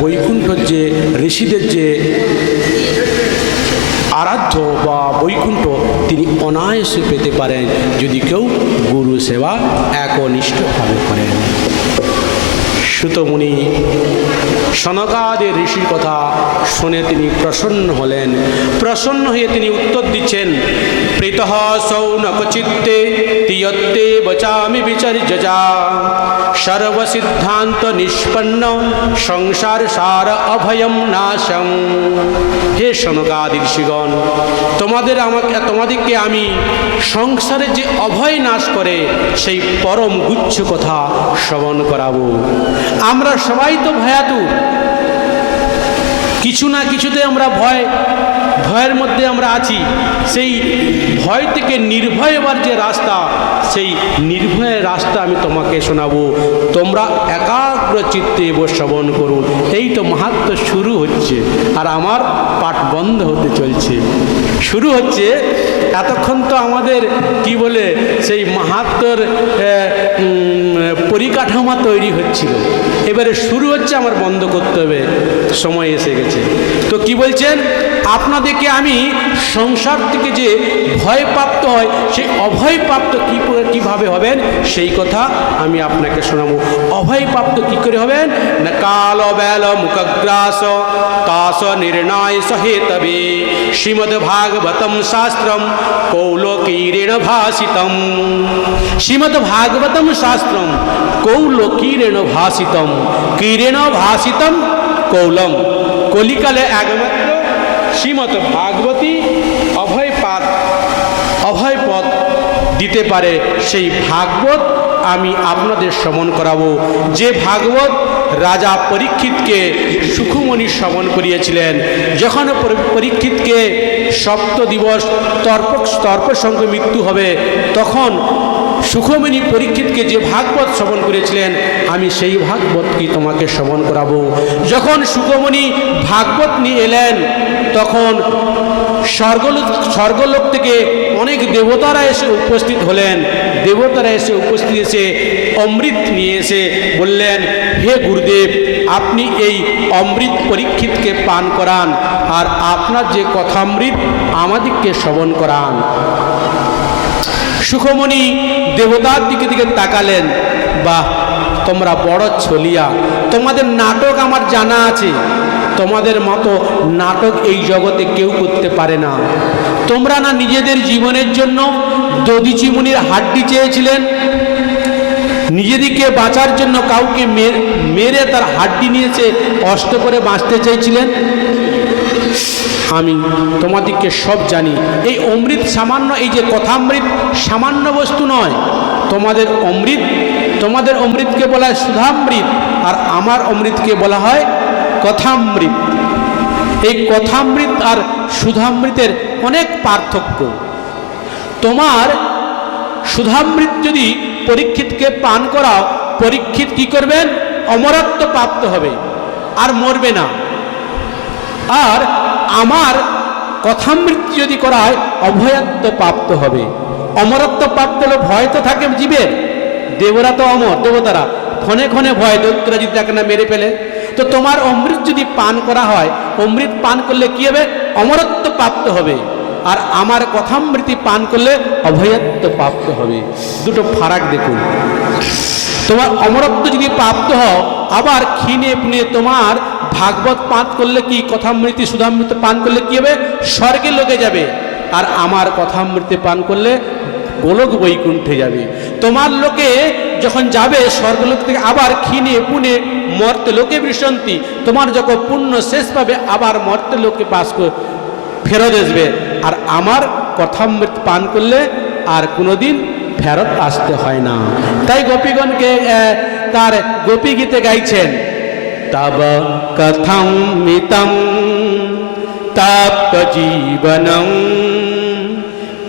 বৈকুণ্ঠর যে ঋষিদের যে আরাধ্য বা বৈকুণ্ঠ তিনি অনায়াসে পেতে পারেন যদি কেউ গুরু সেবা একনিষ্ঠভাবে করেন। সুতমুনি সনকাদি ঋষির কথা শুনে তিনি প্রসন্ন হলেন। প্রসন্ন হয়ে তিনি উত্তর দিচ্ছেন, প্রীতঃ সৌনক চিত্তে তিয়ত্তে বচামি বিচর্যজা সর্বসিদ্ধান্ত নিষ্পন্ন সংসার সার অভয়ম নাশম। হে সনকাদি ঋষিগণ, তোমাদেরকে আমি সংসারে যে অভয় নাশ করে সেই পরম গুচ্ছ কথা শ্রবণ করাবো। আমরা সবাই তো ভয়াতুর, কিছু না কিছুতে আমরা ভয়ের মধ্যে আমরা আছি। সেই ভয় থেকে নির্ভয় হবার যে রাস্তা, সেই নির্ভয়ের রাস্তা আমি তোমাকে শোনাবো। তোমরা একাগ্র চিত্তে শ্রবণ করুন। এই তো মাহাত্ম্য শুরু হচ্ছে, আর আমার পাঠ বন্ধ হতে চলছে। শুরু হচ্ছে, এতক্ষণ তো আমাদের কি বলে সেই মাহাত্ম্যর পরিকাঠামো তৈরি হচ্ছিল, এবারে শুরু হচ্ছে, আমার বন্ধ করতে হবে, সময় এসে গেছে। তো কি বলছেন, আপনাদেরকে আমি সংসার থেকে যে ভয়প্রাপ্ত হয় সেই অভয়প্রাপ্ত কীভাবে হবেন সেই কথা আমি আপনাকে শোনাবো। অভয়প্রাপ্ত কী করে হবেন না, কাল বেল মুখগ্রাস তাস নির্ণয় সহেতবে শ্রীমদ্ ভাগবতম শাস্ত্রম কৌলোকীরেণ ভাসিতম। শ্রীমদ্ ভাগবতম শাস্ত্রম কৌলোকীরেণ ভাসিতম। কীরেণ ভাসিতম কৌলম। কলিকালে একমাত্র শ্রীমদ্ ভাগবতী অভয়পদ দিতে পারে। সেই ভাগবত আমি আপনাদের শ্রবণ করাবো, যে ভাগবত রাজা পরীক্ষিতকে সুখমণি শ্রবণ করিয়েছিলেন। যখন পরীক্ষিতকে 7 দিবস তর্পের সঙ্গে মৃত্যু হবে, তখন সুখমণি পরীক্ষিতকে যে ভাগবত শ্রবণ করেছিলেন আমি সেই ভাগবতকে তোমাকে শ্রবণ করাবো। যখন সুখমণি ভাগবত নিয়ে এলেন, তখন স্বর্গলোক থেকে অনেক দেবতারা এসে উপস্থিত হলেন। দেবতারা এসে উপস্থিত এসে অমৃত নিয়ে এসে বললেন, হে গুরুদেব, আপনি এই অমৃত পরীক্ষিতকে পান করান, আর আপনার যে কথামৃত আমাদেরকে শ্রবণ করান। সুখমণি দেবতার দিকে তাকালেন, বাহ, তোমরা বড় ছলিয়া, তোমাদের নাটক আমার জানা আছে, তোমাদের মতো নাটক এই জগতে কেউ করতে পারে না। তোমরা না নিজেদের জীবনের জন্য দধিচি মুনির হাড্ডি চেয়েছিলেন, নিজেদিকে বাঁচার জন্য কাউকে মেরে তার হাড্ডি নিয়েছে অস্ত করে বাঁচতে চেয়েছিলেন। আমি তোমাদেরকে সব জানি। এই অমৃত সামান্য, এই যে কথামৃত সামান্য বস্তু নয়। তোমাদের অমৃতকে বলা হয় সুধামৃত, আর আমার অমৃতকে বলা হয় কথামৃত। এই কথামৃত আর সুধামৃতের অনেক পার্থক্য। তোমার সুধামৃত যদি পরীক্ষিতকে পান করাও, পরীক্ষিত কি করবেন, অমরত্ব প্রাপ্ত হবে, আর মরবে না। আর আমার কথামৃত যদি করায় অভয়ত্ব প্রাপ্ত হবে। অমরত্ব প্রাপ্ত হলে ভয় তো থাকে জীবের। দেবরা তো অমর, দেবতারা ক্ষণে ক্ষণে ভয়, দৈত্যরা যদি তাকে না মেরে ফেলে। তো তোমার অমৃত যদি পান করা হয়, অমৃত পান করলে কি হবে, অমরত্ব প্রাপ্ত হবে। আর আমার কথামৃতি পান করলে অভয়ত্ব প্রাপ্ত হবে। দুটো ফারাক দেখুন। তোমার অমরত্ব যদি প্রাপ্ত হও, আবার ক্ষীণে পুনে তোমার ভাগবত পান করলে কি, কথামৃতি সুধামৃত পান করলে কি হবে, স্বর্গে লোকে যাবে। আর আমার কথামৃতি পান করলে গোলক বৈকুণ্ঠে যাবে। তোমার লোকে যখন যাবে স্বর্গলোক থেকে, আবার ক্ষীণে পুনে মর্তে লোকে বৃষন্তি, তোমার যখন পুণ্য শেষ পাবে আবার মর্তে লোকে ফেরত আসবে, আর আমার কথামৃত পান করলে আর কোনোদিন ফেরত আসতে হয় না। তাই গোপীগণকে তার গোপী গীতে গাইছেন, তব কথামৃতম তপ্ত জীবনম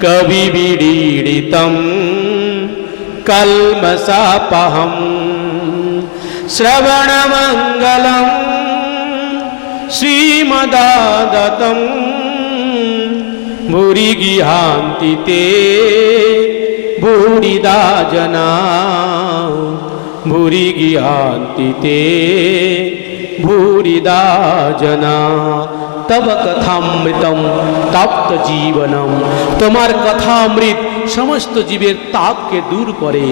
কবি বিড়িড়িতম কলমসাপহম শ্রবণমঙ্গলম শ্রীমদাদতম ভুরি গৃহান্তি তে ভুরিদা জনা ভুরি গৃহান্তি তে ভুরিদা জনা তব কথামৃতম তপ্ত জীবনম, তোমার কথামৃত সমস্ত জীবের তাপকে দূর করে।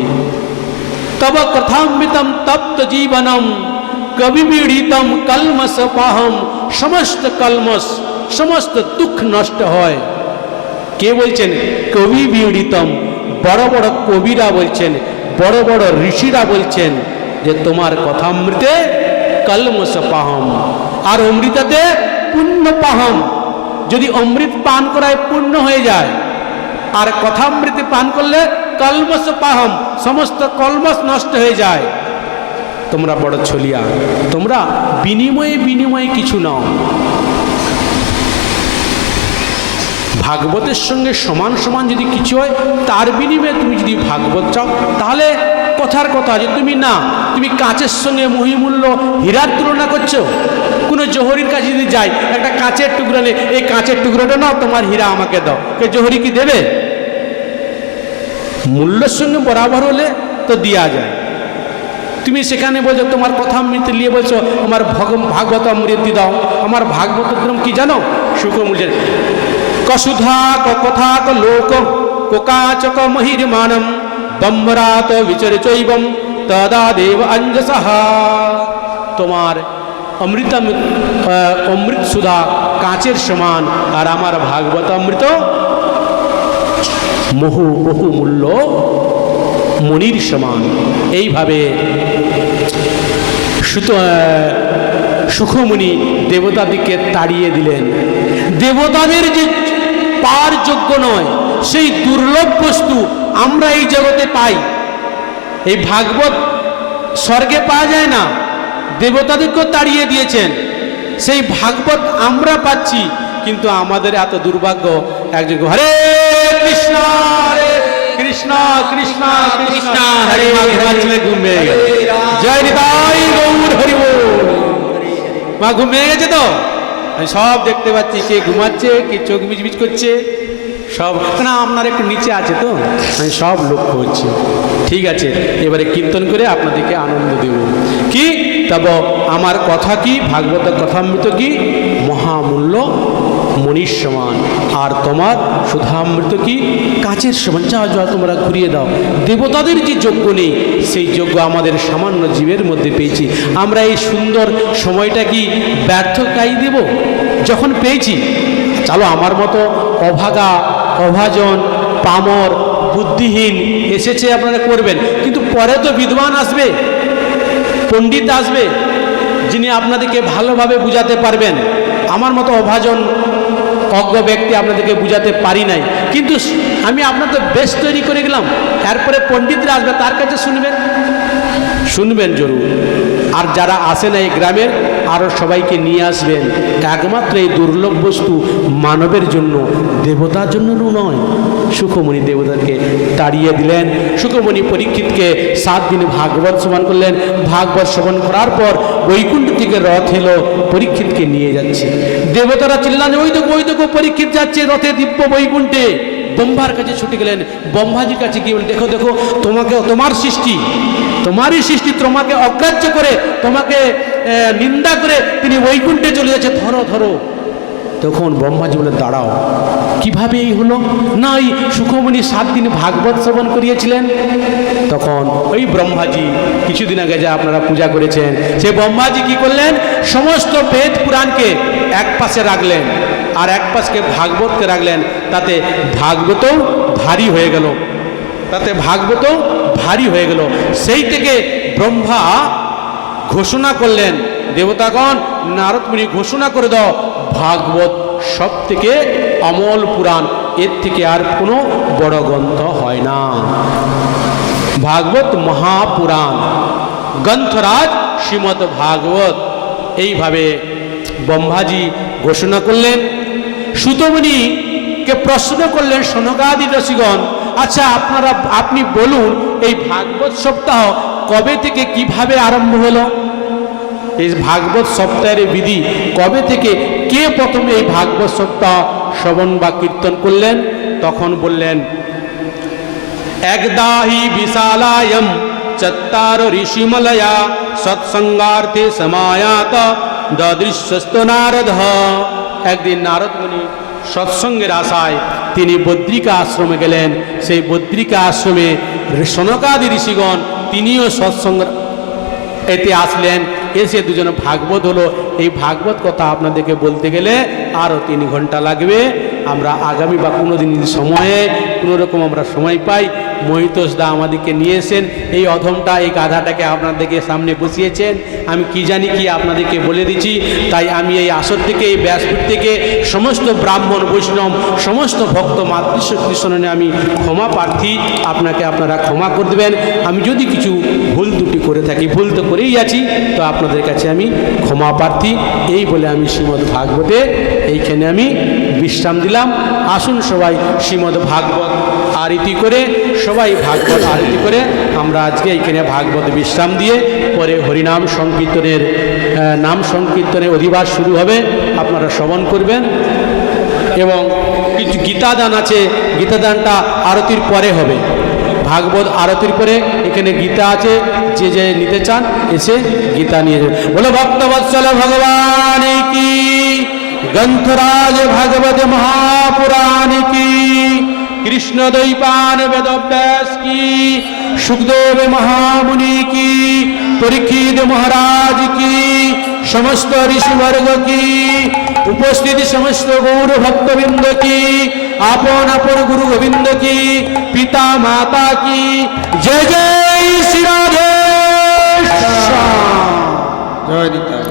তব কথামৃতম তপ্ত জীবনম কবিবিড়িতম কলমসপাহম, সমস্ত কলমস সমস্ত দুঃখ নষ্ট হয়। কে বলছেন? কবিবিড়িতম, বড় বড় কবিরা বলছেন, বড় বড় ঋষিরা বলছেন যে তোমার কথামৃতে কলমসপাহম, আর অমৃতাতে পুণ্য পাহম। যদি অমৃত পান করায় পুণ্য হয়ে যায়, আর কথামৃতে পান করলে কলমস পাহম, সমস্ত কলমস নষ্ট হয়ে যায়। তোমরা বড় ছলিয়া, তোমরা বিনিময়ে বিনিময়ে কিছু নাও। ভাগবতের সঙ্গে সমান সমান যদি কিছু হয়, তার বিনিময়ে তুমি যদি ভাগবত চাও, তাহলে কথার কথা যে তুমি না, তুমি কাঁচের সঙ্গে মহিমূল্য হীরার তুলনা করছো। কোনো জহরির কাছে যদি যাই, একটা কাঁচের টুকরো নেই, এই কাঁচের টুকরোটা নাও, তোমার হীরা আমাকে দাও, কে জহরি কি দেবে? মূল্যের সঙ্গে বরাবর হলে তো দেওয়া যায়। তুমি সেখানে বলছো তোমার কথা অমৃত নিয়ে বলছো আমার ভাগবত অমৃত দাও। আমার ভাগবত কি জানো? সুখ বলছেন, কসুধা কথা লোক কোকাচক মহির্মানম ব্রহ্মরাত বিচরিচৈবম তদা দেব অঞ্জসহা। তোমার অমৃত সুধা কাঁচের সমান, আর আমার ভাগবত অমৃত বহু মূল্য মণির সমান। এইভাবে সুখমুনি দেবতাদিকে তাড়িয়ে দিলেন। দেবতাদের যে পাওয়ার যোগ্য নয়, সেই দুর্লভ বস্তু আমরা এই জগতে পাই। এই ভাগবত স্বর্গে পাওয়া যায় না, দেবতাদেরকেও তাড়িয়ে দিয়েছেন। সেই ভাগবত আমরা পাচ্ছি, কিন্তু আমাদের এত দুর্ভাগ্য। একজন হরে কৃষ্ণ হরে কৃষ্ণ কৃষ্ণ কৃষ্ণ হরে হরে, ঘুমিয়ে গেছে। জয় নিতাই গৌর হরি বল। মা ঘুমিয়ে গেছে তো? আমি সব দেখতে পাচ্ছি, কে ঘুমাচ্ছে, কে চোখ মিচমিচ করছে, সব। না, আপনার একটু নিচে আছে তো, আমি সব লক্ষ্য করছি। ঠিক আছে, এবারে কীর্তন করে আপনাদেরকে আনন্দ দেব। কি তব আমার কথা কি, ভাগবত কথামৃত কি মহামূল্য মণির সমান, আর তোমার সুধামৃত কি কাচের সমান। যাও যাও, তোমরা ঘুরিয়ে দাও। দেবতাদের যে যোগ্য নেই, সেই যোগ্য আমাদের সামান্য জীবের মধ্যে পেয়েছি। আমরা এই সুন্দর সময়টা কি ব্যর্থ কাই দেব? যখন পেয়েছি, চলো আমার মতো অভাগা অভাজন পামর বুদ্ধিহীন এসেছে, আপনারা করবেন, কিন্তু পরে তো বিদ্বান আসবে, পণ্ডিত আসবে, যিনি আপনাদেরকে ভালোভাবে বুঝাতে পারবেন। আমার মতো অভাজন অজ্ঞ ব্যক্তি আপনাদেরকে বুঝাতে পারি নাই, কিন্তু আমি আপনাদের বেশ তৈরি করে গেলাম। এরপরে পণ্ডিতরা আসবে, তার কাছে শুনবেন জরুর। আর যারা আসে না এই গ্রামের, আরও সবাইকে নিয়ে আসবেন। একমাত্র এই দুর্লভ বস্তু মানবের জন্য, দেবতার জন্য নয়। সুখমণি দেবতাকে তাড়িয়ে দিলেন। সুখমণি পরীক্ষিতকে 7 দিন ভাগবত শ্রবণ করলেন। ভাগবত শ্রবণ করার পর বৈকুণ্ঠ থেকে রথ এলো, পরীক্ষিতকে নিয়ে যাচ্ছে। দেবতারা চিল্লান, ওই দেখো পরীক্ষিত যাচ্ছে রথে দিব্য বৈকুণ্ঠে। ব্রহ্মার কাছে ছুটে গেলেন। ব্রহ্মাজির কাছে গিয়ে বলেন, দেখো দেখো, তোমারই সৃষ্টি তোমাকে অগ্রাহ্য করে, তোমাকে নিন্দা করে তিনি বৈকুণ্ঠে চলে যাচ্ছে, ধরো। তখন ব্রহ্মাজি বলে, দাঁড়াও, কিভাবে এই হলো? না, ওই সুখমণি 7 দিন ভাগবত শ্রবণ করিয়েছিলেন। তখন ওই ব্রহ্মাজি কিছুদিন আগে যা আপনারা পূজা করেছেন, সেই ব্রহ্মাজি কি করলেন? সমস্ত বেদ পুরাণকে এক পাশে রাখলেন, আর এক পাশকে ভাগবতকে রাখলেন। তাতে ভাগবতও ভারী হয়ে গেল। সেই থেকে ব্রহ্মা ঘোষণা করলেন, দেবতাগণ নারদ মুনি ঘোষণা করে দাও, ভাগবত সব থেকে অমল পুরাণ, এর থেকে আর কোনো বড় গ্রন্থ হয় না। ভাগবত মহাপুরাণ, গ্রন্থরাজ শ্রীমদ্ ভাগবত। এইভাবে ব্রহ্মাজি ঘোষণা করলেন। সুতমুনিকে প্রশ্ন করলেন, সনকাদি ঋষিগণ, আচ্ছা আপনি বলুন এই ভাগবত সপ্তাহ কবে থেকে কিভাবে আরম্ভ হলো? এই ভাগবত সপ্তাহের বিধি কবে থেকে, কে প্রথমে এই ভাগবত সপ্তাহ শ্রবণ বা কীর্তন করলেন? তখন বললেন, একদাহি বিশালায়ম চত্তার ঋষিমলয়া সৎসঙ্গার্থে সমায়াত দদৃশ্যস্ত নারদ। একদিন নারদ মুনি সৎসঙ্গের আশায় তিনি বদ্রিকা আশ্রমে গেলেন। সেই বদ্রিকা আশ্রমে সনকাদি ঋষিগণ তিনিও সৎসঙ্গ এতে আসলেন। এসে দুজনে ভাগবত হলো। এই ভাগবত কথা আপনাদেরকে বলতে গেলে আরও 3 ঘন্টা লাগবে। আমরা আগামী বা কোনো দিন সময়ে কোনোরকম আমরা সময় পাই, মহিতোষ দা আমাদেরকে নিয়ে এসেন। এই অধমটা, এই গাধাটাকে আপনাদেরকে সামনে বসিয়েছেন। আমি কি জানি কি আপনাদেরকে বলে দিচ্ছি। তাই আমি এই আসর থেকে, এই ব্যাসপীঠ থেকে সমস্ত ব্রাহ্মণ বৈষ্ণব, সমস্ত ভক্ত মাতৃশক্তি শরণে আমি ক্ষমা প্রার্থী। আপনারা ক্ষমা করে দেবেন। আমি যদি কিছু ভুল ত্রুটি করে থাকি, ভুল তো করেই আছি, তো আপনাদের কাছে আমি ক্ষমা প্রার্থী। এই বলে আমি শ্রীমদ্ ভাগবতে এইখানে আমি বিশ্রাম দিলাম। আসুন সবাই শ্রীমদ্ ভাগবত আরতি করে, সবাই ভাগবত আরতি করে আমরা আজকে এইখানে ভাগবত বিশ্রাম দিয়ে পরে হরিনাম সংকীর্তনের নাম সংকীর্তনের অধিবাস শুরু হবে, আপনারা শ্রবণ করবেন। এবং কিছু গীতাদান আছে, গীতাদানটা আরতির পরে হবে। ভাগবত আরতির পরে এখানে গীতা আছে, যে যে নিতে চান এসে গীতা নিয়ে যাবে। বলো ভক্তবৎসল ভগবান কি, গ্রন্থরাজ ভাগবত মহাপুরাণ কি, কৃষ্ণ দ্বৈপায়ন বেদব্যাস কি, সুখদেব মহামুনি কি, পরীক্ষিত মহারাজ কি, সমস্ত ঋষিবর্গ কি, উপস্থিত সমস্ত গৌর ভক্তবৃন্দ কি, আপন আপন গুরু গোবিন্দ কি, পিতা মাতা কি, জয় জয় শ্রী রাধে শ্যাম। জয় নিতাই।